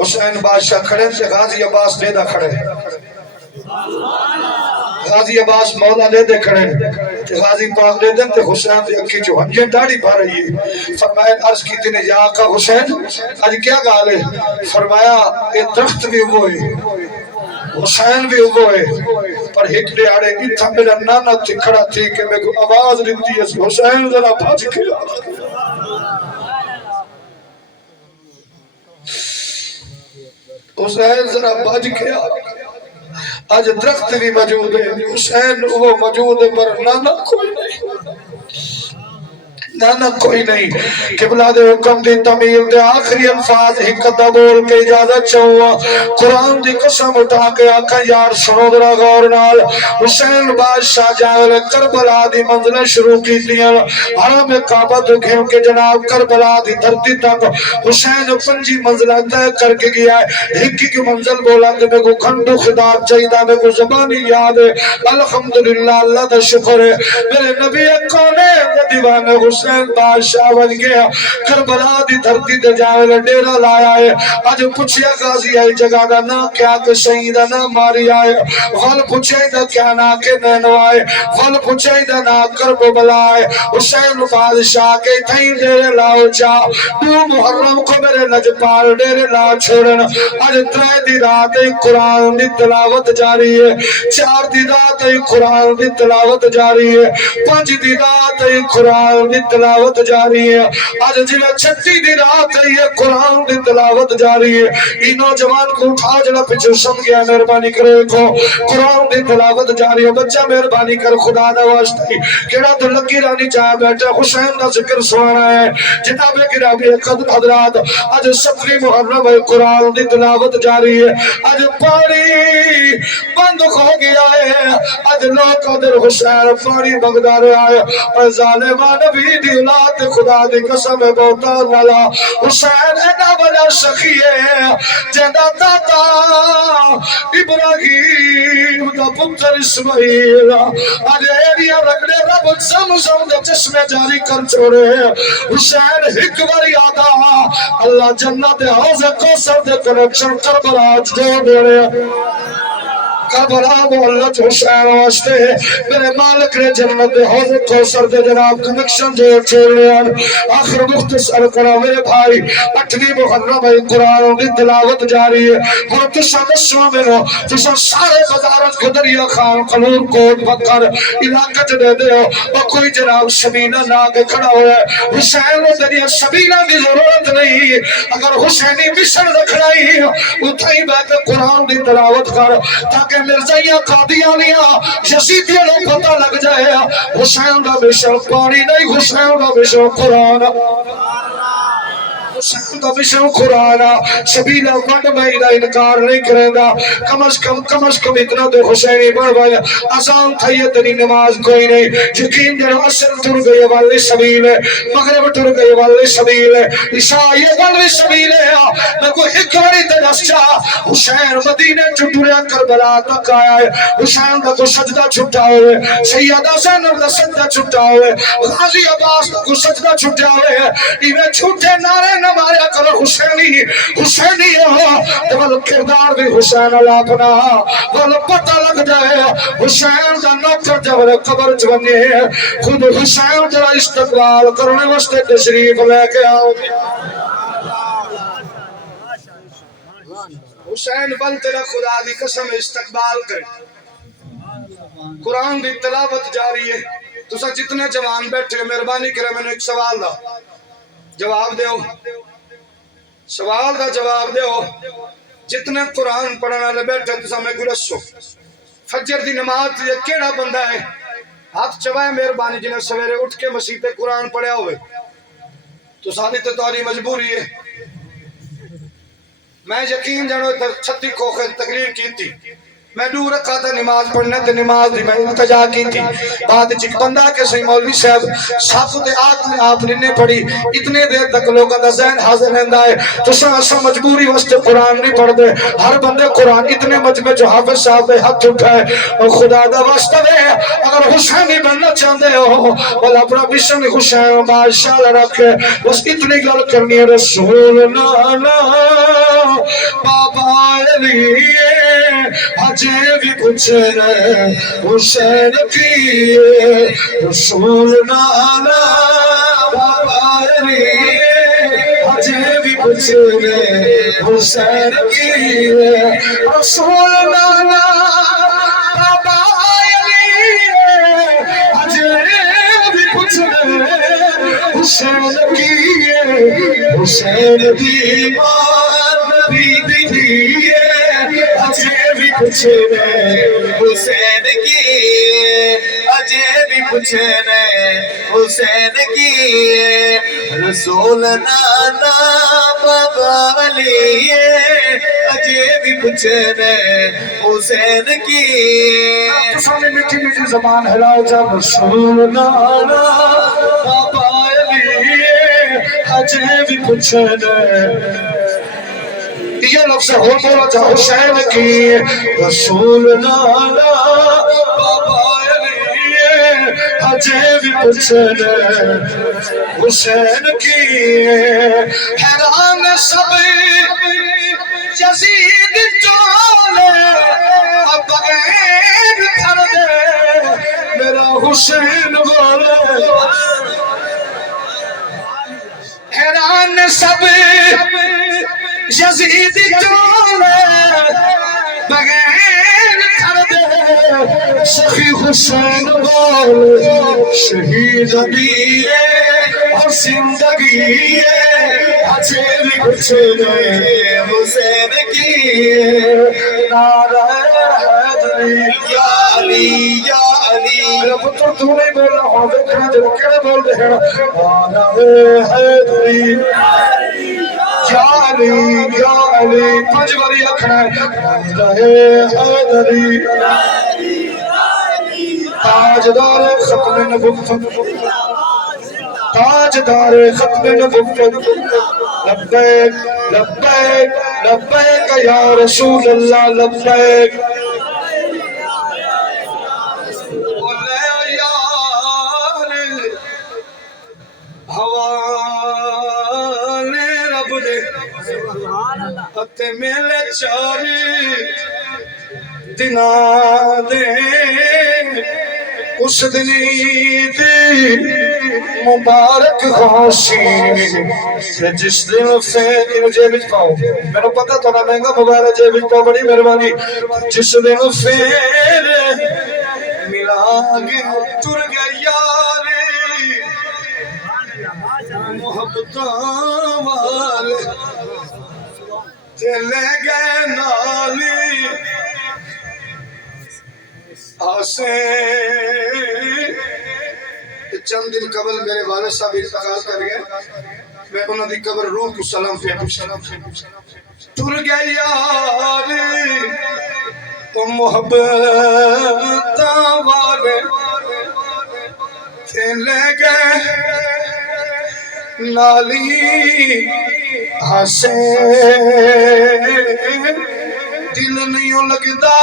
حسین بادشاہ کھڑے تھے غازی عباس لیدہ کھڑے غازی عباس مولا لیدے کھڑے غازی پاک لیدے تھے حسین تھے اکی جو ہنجیں داڑی پا رہی ہے فرمایا عرض کی تینے یا آقا حسین آج کیا گال ہے فرمایا یہ درخت بھی وہ ہے حسین بھی وہ ہے پر ایک دیاڑے اتھا میرا نانا تھی کھڑا تھی کہ میں کو آواز لیتی ہے حسین ذرا بھاج کے حسین ذرا بھاج کے آج درخت بھی موجود ہے حسین وہ موجود ہے پر نانا کوئی نہیں نانا کوئی نہیں قبلہ دے حکم دی تعمیل دے آخری الفاظ حکتہ بول کے اجازت چاہوا قرآن دی قسم اٹھا کے آقا یار سنو درہ غور نال حسین بادشاہ جاول کربلا دی منزلیں شروع کی دیا حرم کعبہ تو گھن کے جناب کربلا دی دھرتی تک حسین 5 منزلیں طے کر کے گیا ہے ایک کی منزل بولا کہ میں کو کھنڈو خطاب چاہیدہ میں کو زبانی یاد ہے الحمدللہ اللہ دا شکر ہے میرے نبی کونے دیوان حسین بادشاہ بن گیا کربلا دی دھرتی تے جاوے ڈیرا لایا ہے اج پوچھیا غازی ہے جگہ دا نا کیا کہ شہید نا ماری آئے غل پوچھے دا کیا نا کہ نینو آئے غل پوچھے دا نا کرب بلا آئے حسین بادشاہ کے تھیں ڈیرے لاؤ چا تو محرم کو میرے لجپال ڈیرے لا چھوڑن اج 3 دی رات قرآن دی تلاوت جاری ہے 4 دی رات قرآن دی تلاوت جاری ہے 5 دی رات قرآن دی تلاوت جاری ہے آج جنہ 36 دی رات ہے یہ قرآن دی تلاوت جاری ہے یہ نوجوان کو اٹھا جنہ پیچھے سن گیا مہربانی کرے کو قرآن دی تلاوت جاری ہے بچہ مہربانی کر خدا دا واسطے کیڑا تو لگی رانی چاہ بیٹھا حسین دا ذکر سوانا ہے جناب گرامی قدر حضرات آج 17 محرم ہے قرآن دی تلاوت جاری ہے آج پانی بند ہو گیا ہے آج لوگ قدر حسین پانی بغدار آئے اور ظالم فرما نبی دی اولاد خدا دی قسم بہتان والا حسین اینا بڑا سخی ہے جیدہ دادا ابراہیم دا پتر اسماعیل آج ایریا رگڑے رب زمزم دے چشمے جاری کر چھوڑے حسین ہک بری آدھا اللہ جنت حوض کوثر دے کنیکشن کربلا جو دے رہے کربلا محلت حسین واسطے میرے مالک نے جنت حوض کوثر دے جناب کنیکشن جو چھوڑ لیا آخر مختصر کرا میرے بھائی 8ویں محرم قرآن کی تلاوت جاری ہے اور تسا دسواں میں نو تسا سارے بازارت کو دریا خان قلور کوٹ بکر علاقہ دے دے ہو اور کوئی جناب سبینہ نہ کے کھڑا ہوا ہے حسین و دریا سبینہ کی ضرورت نہیں اگر حسینی مشن رکھنائی اتھائی بیت قرآن کی تلاوت کر تاکہ مرزائیاں قادیانیاں یزیدیاں لوگ پتہ لگ جائے حسین دا مشن پانی نہیں حسین the mission Quran Hussain the mission قرآن سبیلہ ونڈ میں دا انکار نہیں کریں گا کم از کم اتنا تو حسینی بڑھ بھائی آزان تھا یہ تنی نماز کوئی نہیں یقین جنو اصل ٹر گئے والے سبیل ہے مغرب ٹر گئے والے سبیل ہے عیسیٰ یہ والے سبیل ہے میں کوئی ایک بڑی تنس چاہ حسین مدینہ چھٹوریا کربلا تک آیا ہے حسین کا کو سجدہ چھٹا ہوئے سیدہ زینب کا سجدہ چھٹا ہوئے غازی عباس کا کو سجدہ چھٹا ہوئے ایویں چھوٹے نعرے نہ ماریا کرو حسینی ہو جب کردار بھی حسین اللہ اپنا وہ پتہ لگ جائے حسین کا نوکر جب قبر چبنے خود حسین جب استقبال کرنے واسطے تشریف لے کے آؤ حسین بل تیرا خدا دی قسم استقبال کرے قرآن دی تلاوت جاری ہے تو سا جتنے جوان بیٹھے مہربانی کرے میں نے ایک سوال دا جواب دے ہو سوال دا جواب دے ہو جتنے قرآن پڑھنا لے بیٹھے تو سا میں گرسو فجر دی نماز یہ کیڑا بندہ ہے ہاتھ چوائے مہربانی جنہیں سویرے اٹھ کے مسیح پہ قرآن پڑھیا ہوئے تو ساری تاری مجبوری ہے میں یقین جانو 36 کو تقریر کی تھی میں دور رکھا تھا نماز پڑھنے تھے نماز دی میں انتجا کی تھی بعد چک بندہ کے صحیح مولوی صاحب صافت آپ نے پڑھی اتنے دیر تک لوگوں کا ذہن حاضر رہندا ہے تو سا مجبوری واسطے قرآن نہیں پڑھ دے ہر بندے قرآن اتنے مجمع جو حافظ صاحب نے ہاتھ اٹھائے اور خدا دا واسطہ دے اگر حسینی بننا چاہتے ہو بل اپنا مشن حسین بادشاہ رکھے بس اتنی گل کرنی ہے رسول نانا بابا علی اجے بھی کچھ رہے حسین کی رسول نانا بابا علی اجے بھی کچھ رہے حسین کی رسول نانا بابا علی اجے بھی کچھ رہے حسین کی حسین بھی مان نبی دی اجے بھی کچھ نہیں حسین کی اجے بھی کچھ نہیں حسین کی رسول نانا بابا علی اجے بھی کچھ نہیں حسین کی سامنے مٹھی مٹھی زبان ہلاؤ جب رسول نانا بابا علی اجے بھی کچھ نہیں یہ لفظ ہو بولا جا حسین کی رسول نانا بابا علی اجے بھی کچھ نہیں حسین کی حیران سب یزید چولے اب بغیر کر دے میرا حسین بولے حیران سب یزید چولے بغیر کر دے سخی حسین بول شہید بھی اور زندگی اجے بھی کچھ نہیں حسین کی نعرہ حیدری یا علی یا علی میرا پتر تو نہیں بولنا ہو دیکھنا جو کہنے بول دے نعرہ حیدری یا علی یا علی پانچ باری اکھنا ہے حیدری تاجدار ختم نبوت تاجدار ختم نبوت لبیک لبیک لبیک یا رسول اللہ لبیک بولے یار حوالے رب دے اتے میلے چاری دنا دے اس دنی دی مبارک خوشی جس دن فین مجھے بچ پاؤ میں نے پتا تو نہ مہنگا مبارک جے بچ پاؤ بڑی مہربانی جس دن فین ملا گے تر گیا یارے محبتاں والے لے گئے نالی آسے چند دن قبل میرے والد صاحب انتقال کر گئے میں انہوں دی قبر روح کو سلام پھینکوں تر گئے یاری تو محبتاں والے لے گئے نالی ہسے دل نہیں لگتا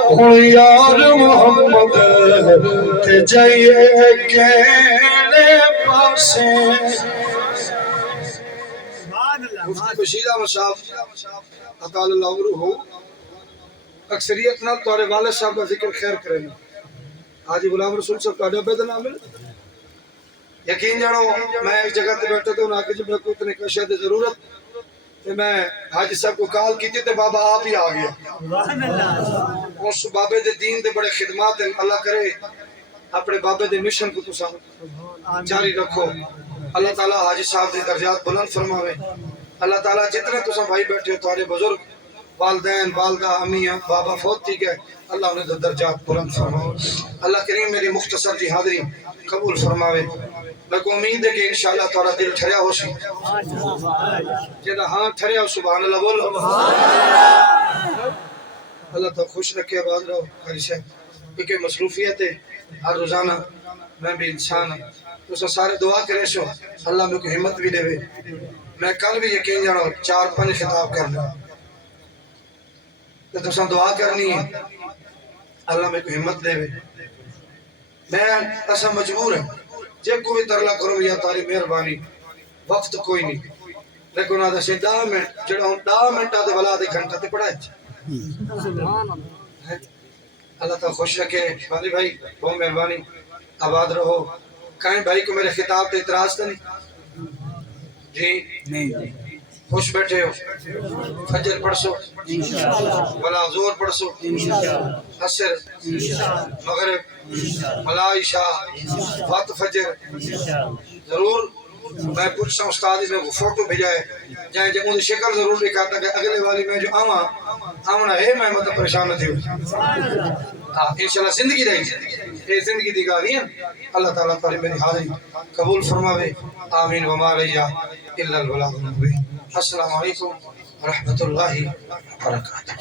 ہوں یار محمد تے جائیے کہنے پاسے مفتی بشیر احمد صاحب اطال اللہ عمرہ ہو اکثریت نال تہاڈے والد صاحب کا ذکر خیر کریں حاجی غلام رسول صاحب تہاڈا بے نام ہے یقین جانو میں ایک جگہ تے بیٹھا تو انہاں کہ جب کو اتنے کشے دی ضرورت تے میں حاجی صاحب کو کال کی تے بابا آپ ہی آ گیا سبحان اللہ اس بابے دے دین دے بڑے خدمات ہیں اللہ کرے اپنے بابے دے مشن کو تساں جاری رکھو اللہ تعالی حاجی صاحب دے درجات بلند فرماوے اللہ تعالی جتنے تساں بھائی بیٹھے ہو تمہارے بزرگ والدین والدہ امی بابا فوت تھی گئے اللہ انہیں درجات بلند فرماوے اللہ کریم میری مختصر جی حاضری قبول فرماوے میں کو امید ہے کہ انشاءاللہ تھوڑا دل ٹھریا ہو سی جیدہ ہاں ٹھریا ہو سبحان اللہ بولو اللہ تو خوش رکھے آباد رہو قاری صاحب کیونکہ مصروفیت ہے ہر روزانہ میں بھی انسان ہوں تو سارے دعا کرے سو اللہ میں کو ہمت بھی دے میں کل بھی یقین جانو 4-5 خطاب کرنا تو دعا کرنی ہے اللہ میں کو ہمت دے میں ایسا مجبور ہے جب کوئی ترلا کرو یا تاری مہربانی وقت کوئی نہیں لیکن آدھا سے 10 منٹ جڑا ہوں 10 منٹ آدھے بلا آدھے گھنٹہ تے پڑھا ہے اللہ تعالیٰ خوش رکھے والی بھائی بہت مہربانی آباد رہو کہیں بھائی کو میرے خطاب تے اعتراض تو نہیں جی نہیں خوش بیٹھے ہو فجر پڑھ سو بلا زور پڑھ سو عصر مغرب بلا عشاء وقت فجر ضرور میں پوچھتا ہوں استاد میں کو فوٹو بھیجائے جائیں جب مجھے شکل ضرور دکھاتا کہ اگلے والی میں جو آمنا ہے میں مطلب پریشان نہ تھی انشاءاللہ زندگی رہی یہ زندگی دی گالی ہے اللہ تعالیٰ تعالی میری حاضری قبول فرماوے آمین وما علیہ الا البلاغ المبین السلام علیکم ورحمۃ اللہ وبرکاتہ